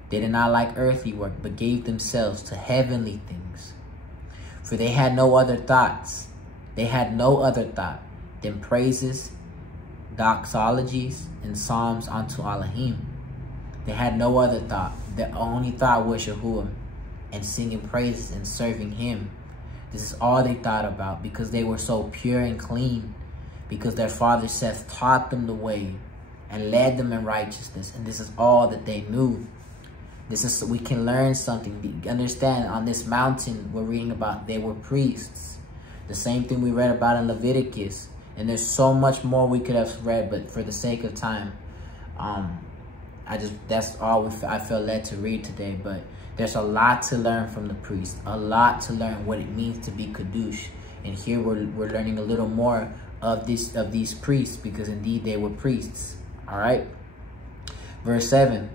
They did not like earthly work, but gave themselves to heavenly things. For they had no other thoughts. They had no other thought than praises, doxologies, and psalms unto Alahym. They had no other thought. Their only thought was Yahuah and singing praises and serving him. This is all they thought about, because they were so pure and clean, because their father Seth taught them the way and led them in righteousness. And this is all that they knew. This is so we can learn something. Understand, on this mountain we're reading about, they were priests. The same thing we read about in Leviticus. And there's so much more we could have read, but for the sake of time, that's all I felt led to read today. But there's a lot to learn from the priest, a lot to learn what it means to be qādash. And here we're learning a little more of these priests, because indeed they were priests. All right. Verse 7.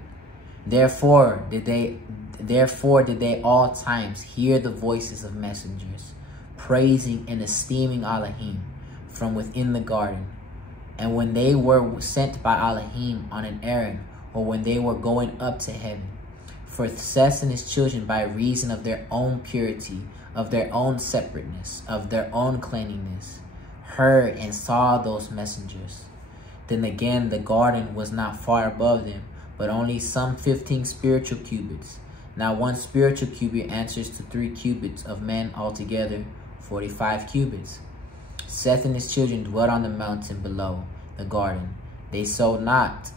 Therefore did they all times hear the voices of messengers, praising and esteeming Alahym from within the garden. And when they were sent by Alahym on an errand, or when they were going up to heaven, for Seth and his children, by reason of their own purity, of their own separateness, of their own cleanliness, heard and saw those messengers. Then again the garden was not far above them, but only some 15 spiritual cubits. Now 1 spiritual cubit answers to 3 cubits of men, altogether 45 cubits. Seth and his children dwelt on the mountain below the garden. They sowed not,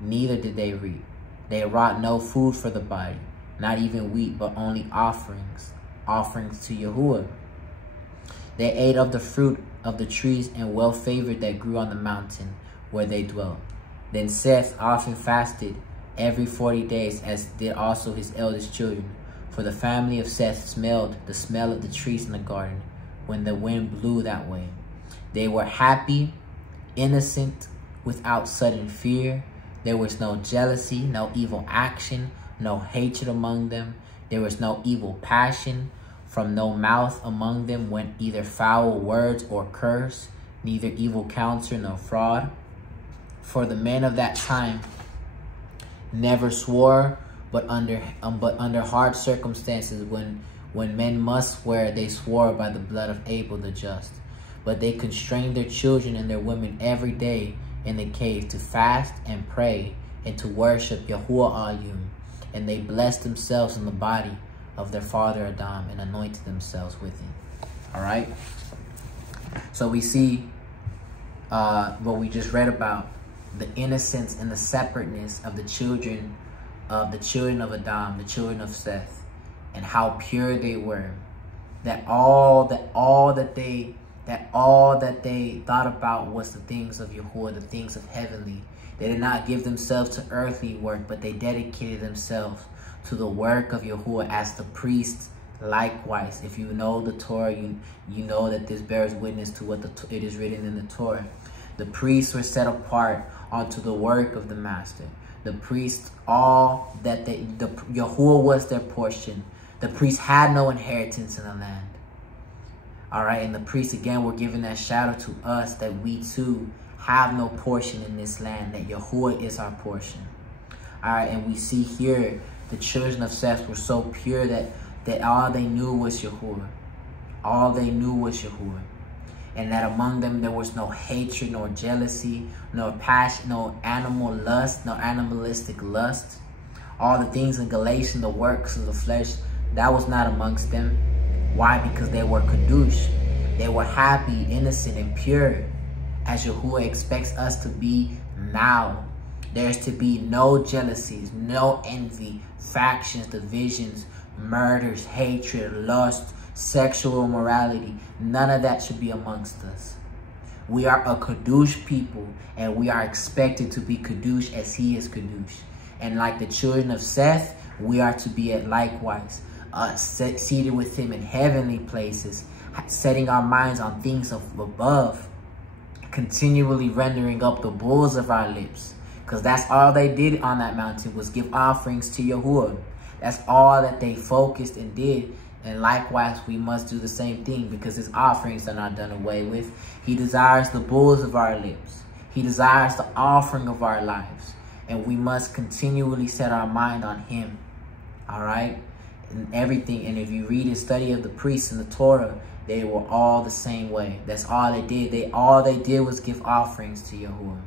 neither did they reap. They wrought no food for the body, not even wheat, but only offerings to Yahuah. They ate of the fruit of the trees and well-favored that grew on the mountain where they dwelt. Then Seth often fasted every 40 days, as did also his eldest children. For the family of Seth smelled the smell of the trees in the garden when the wind blew that way. They were happy, innocent, without sudden fear. There was no jealousy, no evil action, no hatred among them. There was no evil passion. From no mouth among them went either foul words or curse, neither evil counsel nor fraud. For the men of that time never swore, but under hard circumstances, when men must swear, they swore by the blood of Abel the just. But they constrained their children and their women every day in the cave to fast and pray and to worship Yahuah Alahym. And they blessed themselves in the body of their father Adam and anointed themselves with him. All right. So we see what we just read about, the innocence and the separateness of the children of Adam, the children of Seth, and how pure they were, that all that they thought about was the things of Yahuah, the things of heavenly. They did not give themselves to earthly work, but they dedicated themselves to the work of Yahuah as the priests. Likewise, if you know the Torah, you know that this bears witness to what it is written in the Torah. The priests were set apart unto the work of the master. The priests, Yahuah was their portion. The priests had no inheritance in the land. All right, and the priests again were given that shadow to us that we too have no portion in this land, that Yahuah is our portion. All right, and we see here the children of Seth were so pure that all they knew was Yahuah. All they knew was Yahuah. And that among them there was no hatred, nor jealousy, nor passion, no animal lust, no animalistic lust. All the things in Galatians, the works of the flesh, that was not amongst them. Why? Because they were qāḍash. They were happy, innocent, and pure, as Yahuah expects us to be now. There's to be no jealousies, no envy, factions, divisions, murders, hatred, lust, sexual immorality. None of that should be amongst us. We are a qāḍash people, and we are expected to be qāḍash as he is qāḍash. And like the children of Seth, we are to be likewise seated with him in heavenly places, setting our minds on things of above, continually rendering up the bulls of our lips. Because that's all they did on that mountain, was give offerings to Yahuah. That's all that they focused and did. And likewise, we must do the same thing, because his offerings are not done away with. He desires the bulls of our lips. He desires the offering of our lives. And we must continually set our mind on him. All right? And everything. And if you read and study of the priests in the Torah, they were all the same way. That's all they did. All they did was give offerings to Yahuah.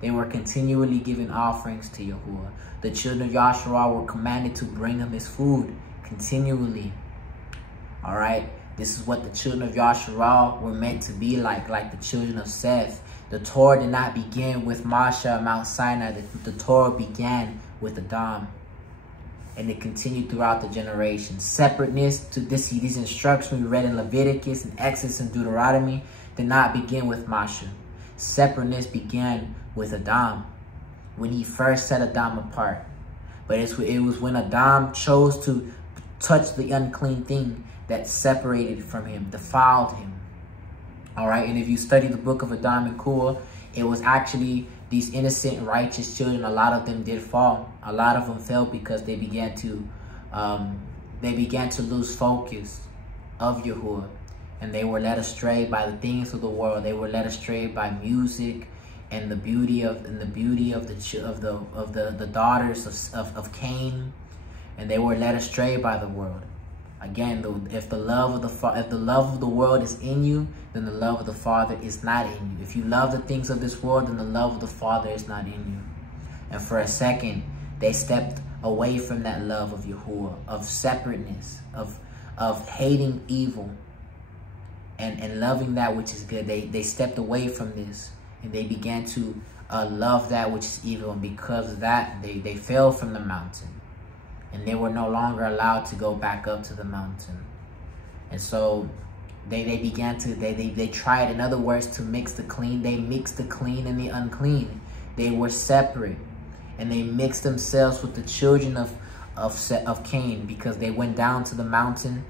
They were continually giving offerings to Yahuah. The children of Yasharah were commanded to bring him his food continually. All right. This is what the children of Yasharah were meant to be like the children of Seth. The Torah did not begin with Masha, Mount Sinai. The Torah began with Adam. And it continued throughout the generations. Separateness to these instructions we read in Leviticus and Exodus and Deuteronomy did not begin with Masha. Separateness began with Adam, when he first set Adam apart. But it was when Adam chose to touch the unclean thing that separated from him, defiled him. All right, and if you study the book of Adam and Kuah, it was actually these innocent, righteous children. A lot of them did fall. A lot of them fell because they began to lose focus of Yahuah, and they were led astray by the things of the world. They were led astray by music and the beauty of the daughters of Cain, and they were led astray by the world. Again, if the love of the world is in you, then the love of the Father is not in you. If you love the things of this world, then the love of the Father is not in you. And for a second, they stepped away from that love of Yahuah, of separateness, of hating evil, and loving that which is good. They stepped away from this, and they began to love that which is evil. And because of that, they fell from the mountain. And they were no longer allowed to go back up to the mountain. And so they tried, in other words, to mix the clean. They mixed the clean and the unclean. They were separate. And they mixed themselves with the children of Cain, because they went down to the mountain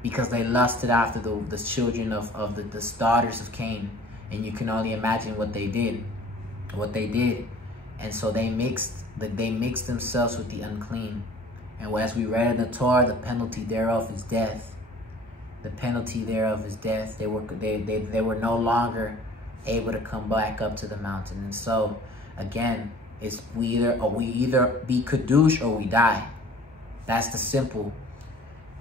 because they lusted after the children of the daughters of Cain. And you can only imagine what they did. And so they mixed themselves with the unclean. And as we read in the Torah, the penalty thereof is death. The penalty thereof is death. They were no longer able to come back up to the mountain. And so again, we either be qāḍash or we die. That's the simple.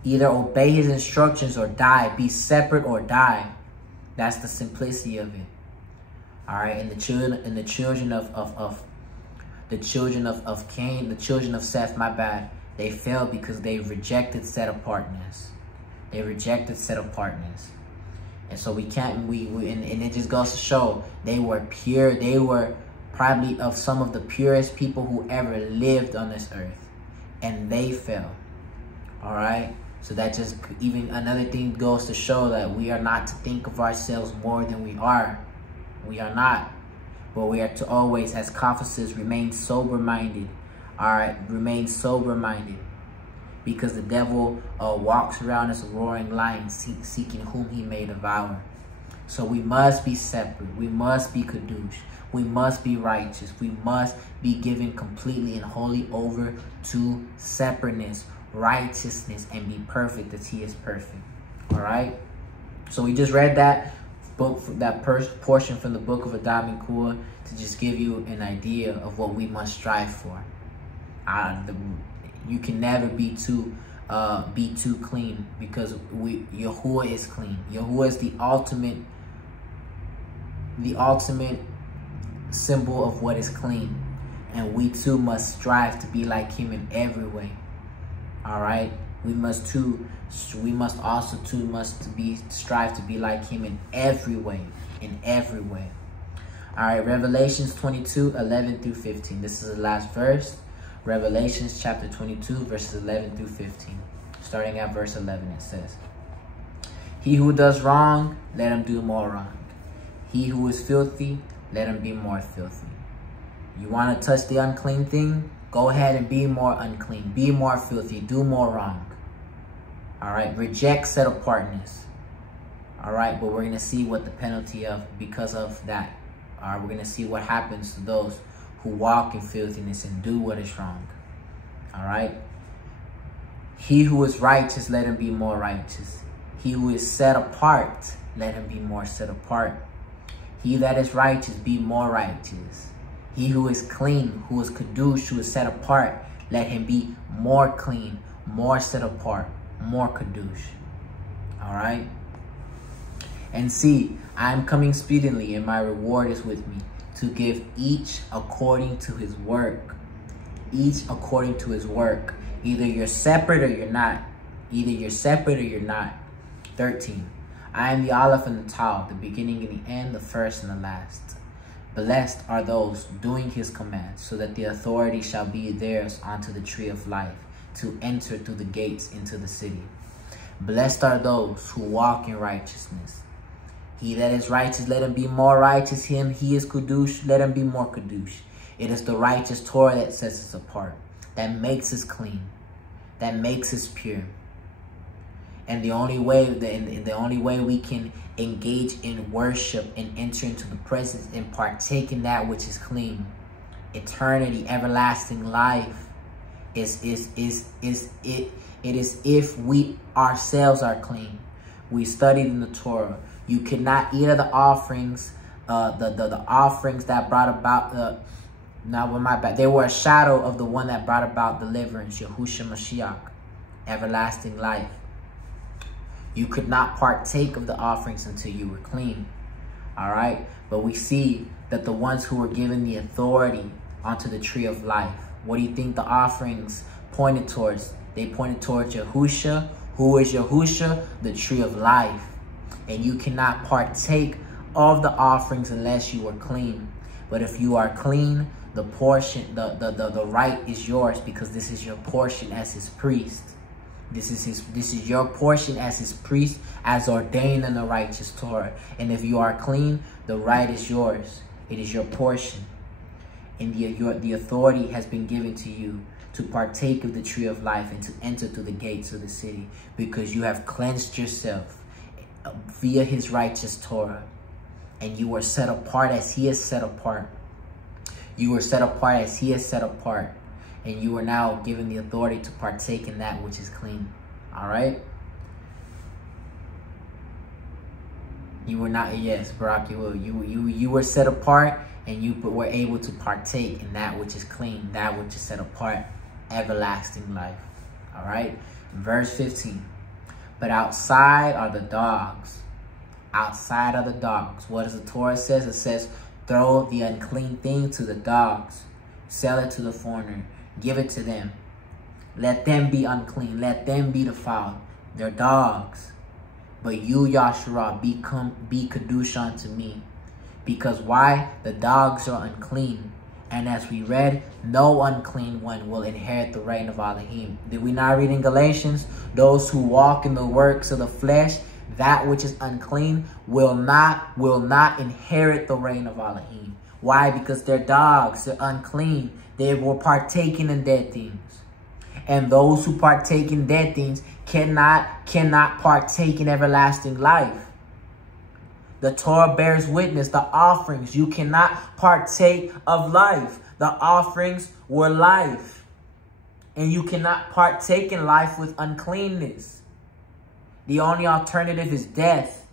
Either obey his instructions or die. Be separate or die. That's the simplicity of it. All right. And the children of Cain, the children of Seth, my bad, they fell because they rejected set apartness. They rejected set apartness. And so and it just goes to show they were pure. They were probably of some of the purest people who ever lived on this earth. And they fell. All right. So that just even another thing goes to show that we are not to think of ourselves more than we are. We are not. But we are to always, as officers, remain sober-minded. All right. Remain sober-minded. Because the devil walks around as a roaring lion, seeking whom he may devour. So we must be separate. We must be qāḍash. We must be righteous. We must be given completely and wholly over to separateness, righteousness, and be perfect as he is perfect. All right. So we just read that book, that portion from the book of Adam to just give you an idea of what we must strive for. You can never be too clean, because Yahuah is clean. Yahuah is the ultimate symbol of what is clean, and we too must strive to be like him in every way. All right, we must also strive to be like him in every way. All right, Revelations 22:11 through 15. This is the last verse. Revelations chapter 22, verses 11 through 15. Starting at verse 11, it says, "He who does wrong, let him do more wrong. He who is filthy, let him be more filthy." You want to touch the unclean thing? Go ahead and be more unclean. Be more filthy. Do more wrong. All right. Reject set apartness. All right. But we're going to see what the penalty because of that. All right. We're going to see what happens to those who walk in filthiness and do what is wrong. All right. He who is righteous, let him be more righteous. He who is set apart, let him be more set apart. He that is righteous, be more righteous. He who is clean, who is qāḍash, who is set apart, let him be more clean, more set apart, more qāḍash. All right. And see, I am coming speedily, and my reward is with me, to give each according to his work. Each according to his work. Either you're separate or you're not. Either you're separate or you're not. 13. I am the Aleph and the Taw, the beginning and the end, the first and the last. Blessed are those doing his commands, so that the authority shall be theirs unto the tree of life, to enter through the gates into the city. Blessed are those who walk in righteousness. He that is righteous, let him be more righteous. Him, he is qāḍash, let him be more qāḍash. It is the righteous Torah that sets us apart, that makes us clean, that makes us pure. And the only way we can engage in worship and enter into the presence and partake in that which is clean, eternity, everlasting life, it is if we ourselves are clean. We studied in the Torah. You cannot eat of the offerings, the offerings that brought about they were a shadow of the one that brought about deliverance, Yahushua Mashiach, everlasting life. You could not partake of the offerings until you were clean. All right. But we see that the ones who were given the authority onto the tree of life, what do you think the offerings pointed towards? They pointed towards Yahushua. Who is Yahushua? The tree of life. And you cannot partake of the offerings unless you are clean. But if you are clean, the portion, the right is yours, because this is your portion as his priest. This is your portion as his priest, as ordained in the righteous Torah. And if you are clean, the right is yours. It is your portion. And the authority has been given to you to partake of the tree of life and to enter through the gates of the city, because you have cleansed yourself via his righteous Torah. And you were set apart as he is set apart. You were set apart as he is set apart. And you are now given the authority to partake in that which is clean. All right? You were not, yes, Barak, you were set apart, and you were able to partake in that which is clean, that which is set apart, everlasting life. All right? Verse 15. But outside are the dogs. Outside are the dogs. What does the Torah says? It says, throw the unclean thing to the dogs. Sell it to the foreigner. Give it to them. Let them be unclean. Let them be defiled. They're dogs. But you, Yahshua, be qāḍash unto me. Because why? The dogs are unclean. And as we read, no unclean one will inherit the reign of Alahym. Did we not read in Galatians? Those who walk in the works of the flesh, that which is unclean, will not inherit the reign of Alahym. Why? Because they're dogs, they're unclean. They were partaking in dead things. And those who partake in dead things cannot partake in everlasting life. The Torah bears witness, the offerings. You cannot partake of life. The offerings were life. And you cannot partake in life with uncleanness. The only alternative is death.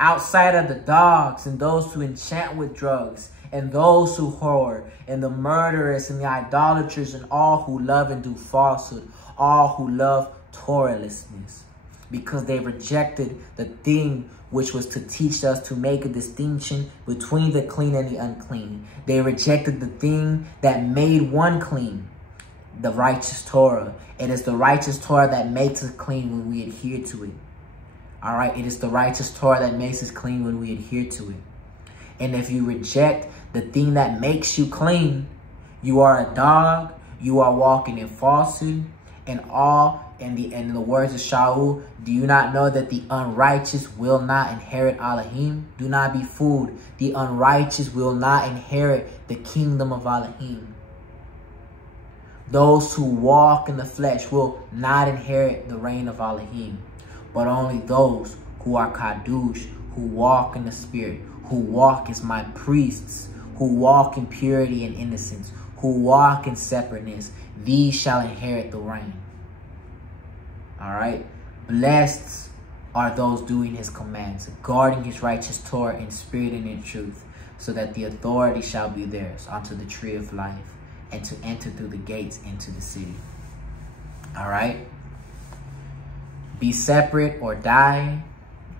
Outside of the dogs and those who enchant with drugs and those who whore and the murderers and the idolaters and all who love and do falsehood, all who love Torahlessness, because they rejected the thing which was to teach us to make a distinction between the clean and the unclean. They rejected the thing that made one clean, the righteous Torah. It is the righteous Torah that makes us clean when we adhere to it. All right, it is the righteous Torah that makes us clean when we adhere to it. And if you reject the thing that makes you clean, you are a dog, you are walking in falsehood, and all. And in the words of Shaul, do you not know that the unrighteous will not inherit Alahym? Do not be fooled. The unrighteous will not inherit the kingdom of Alahym. Those who walk in the flesh will not inherit the reign of Alahym, but only those who are qāḍash, who walk in the spirit, who walk as my priests, who walk in purity and innocence, who walk in separateness. These shall inherit the reign. All right. Blessed are those doing his commands, guarding his righteous Torah in spirit and in truth, so that the authority shall be theirs unto the tree of life, and to enter through the gates into the city. All right. Be separate or die.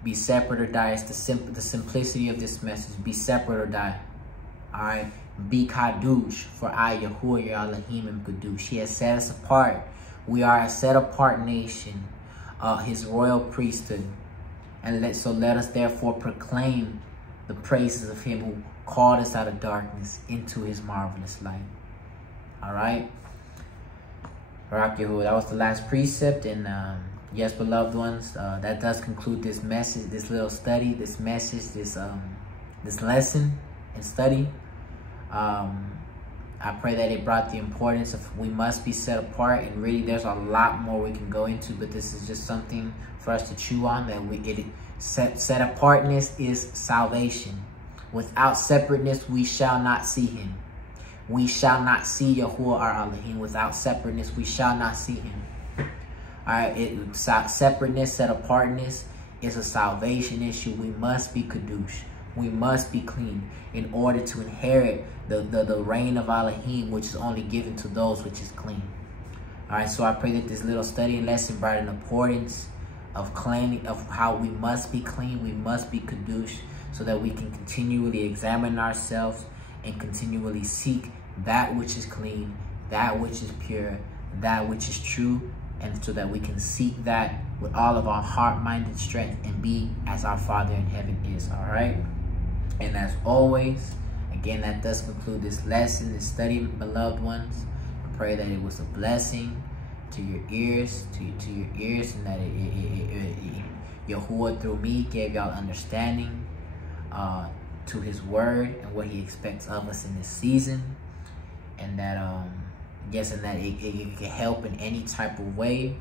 Be separate or die. It's the simplicity of this message. Be separate or die. All right. Be qāḍash, for I, Yahuah, your Alahym, am qāḍash. He has set us apart. We are a set-apart nation, his royal priesthood. And so let us therefore proclaim the praises of him who called us out of darkness into his marvelous light. All right? Yahuah, that was the last precept. And yes, beloved ones, that does conclude this message, this little study, this message, this lesson and study. I pray that it brought the importance of we must be set apart, and really there's a lot more we can go into, but this is just something for us to chew on, that set apartness is salvation. Without separateness, we shall not see him. We shall not see Yahuah our Alahym. Without separateness, we shall not see him. All right, separateness, set apartness is a salvation issue. We must be qāḍash. We must be clean in order to inherit the reign of Alahym, which is only given to those which is clean. All right, so I pray that this little study and lesson brought an importance of claiming of how we must be clean, we must be qāḍash, so that we can continually examine ourselves and continually seek that which is clean, that which is pure, that which is true, and so that we can seek that with all of our heart, mind, and strength, and be as our Father in heaven is. All right. And as always, again, that does conclude this lesson, this study, beloved ones. I pray that it was a blessing to your ears, to your ears, and that Yahuah through me gave y'all understanding to his word and what he expects of us in this season, and that yes, and that it can help in any type of way,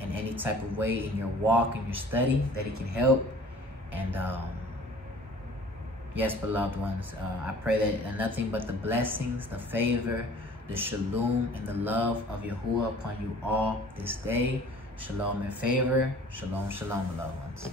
in your walk, in your study, that it can help. And yes, beloved ones, I pray that nothing but the blessings, the favor, the shalom, and the love of Yahuah upon you all this day. Shalom and favor. Shalom, shalom, beloved ones.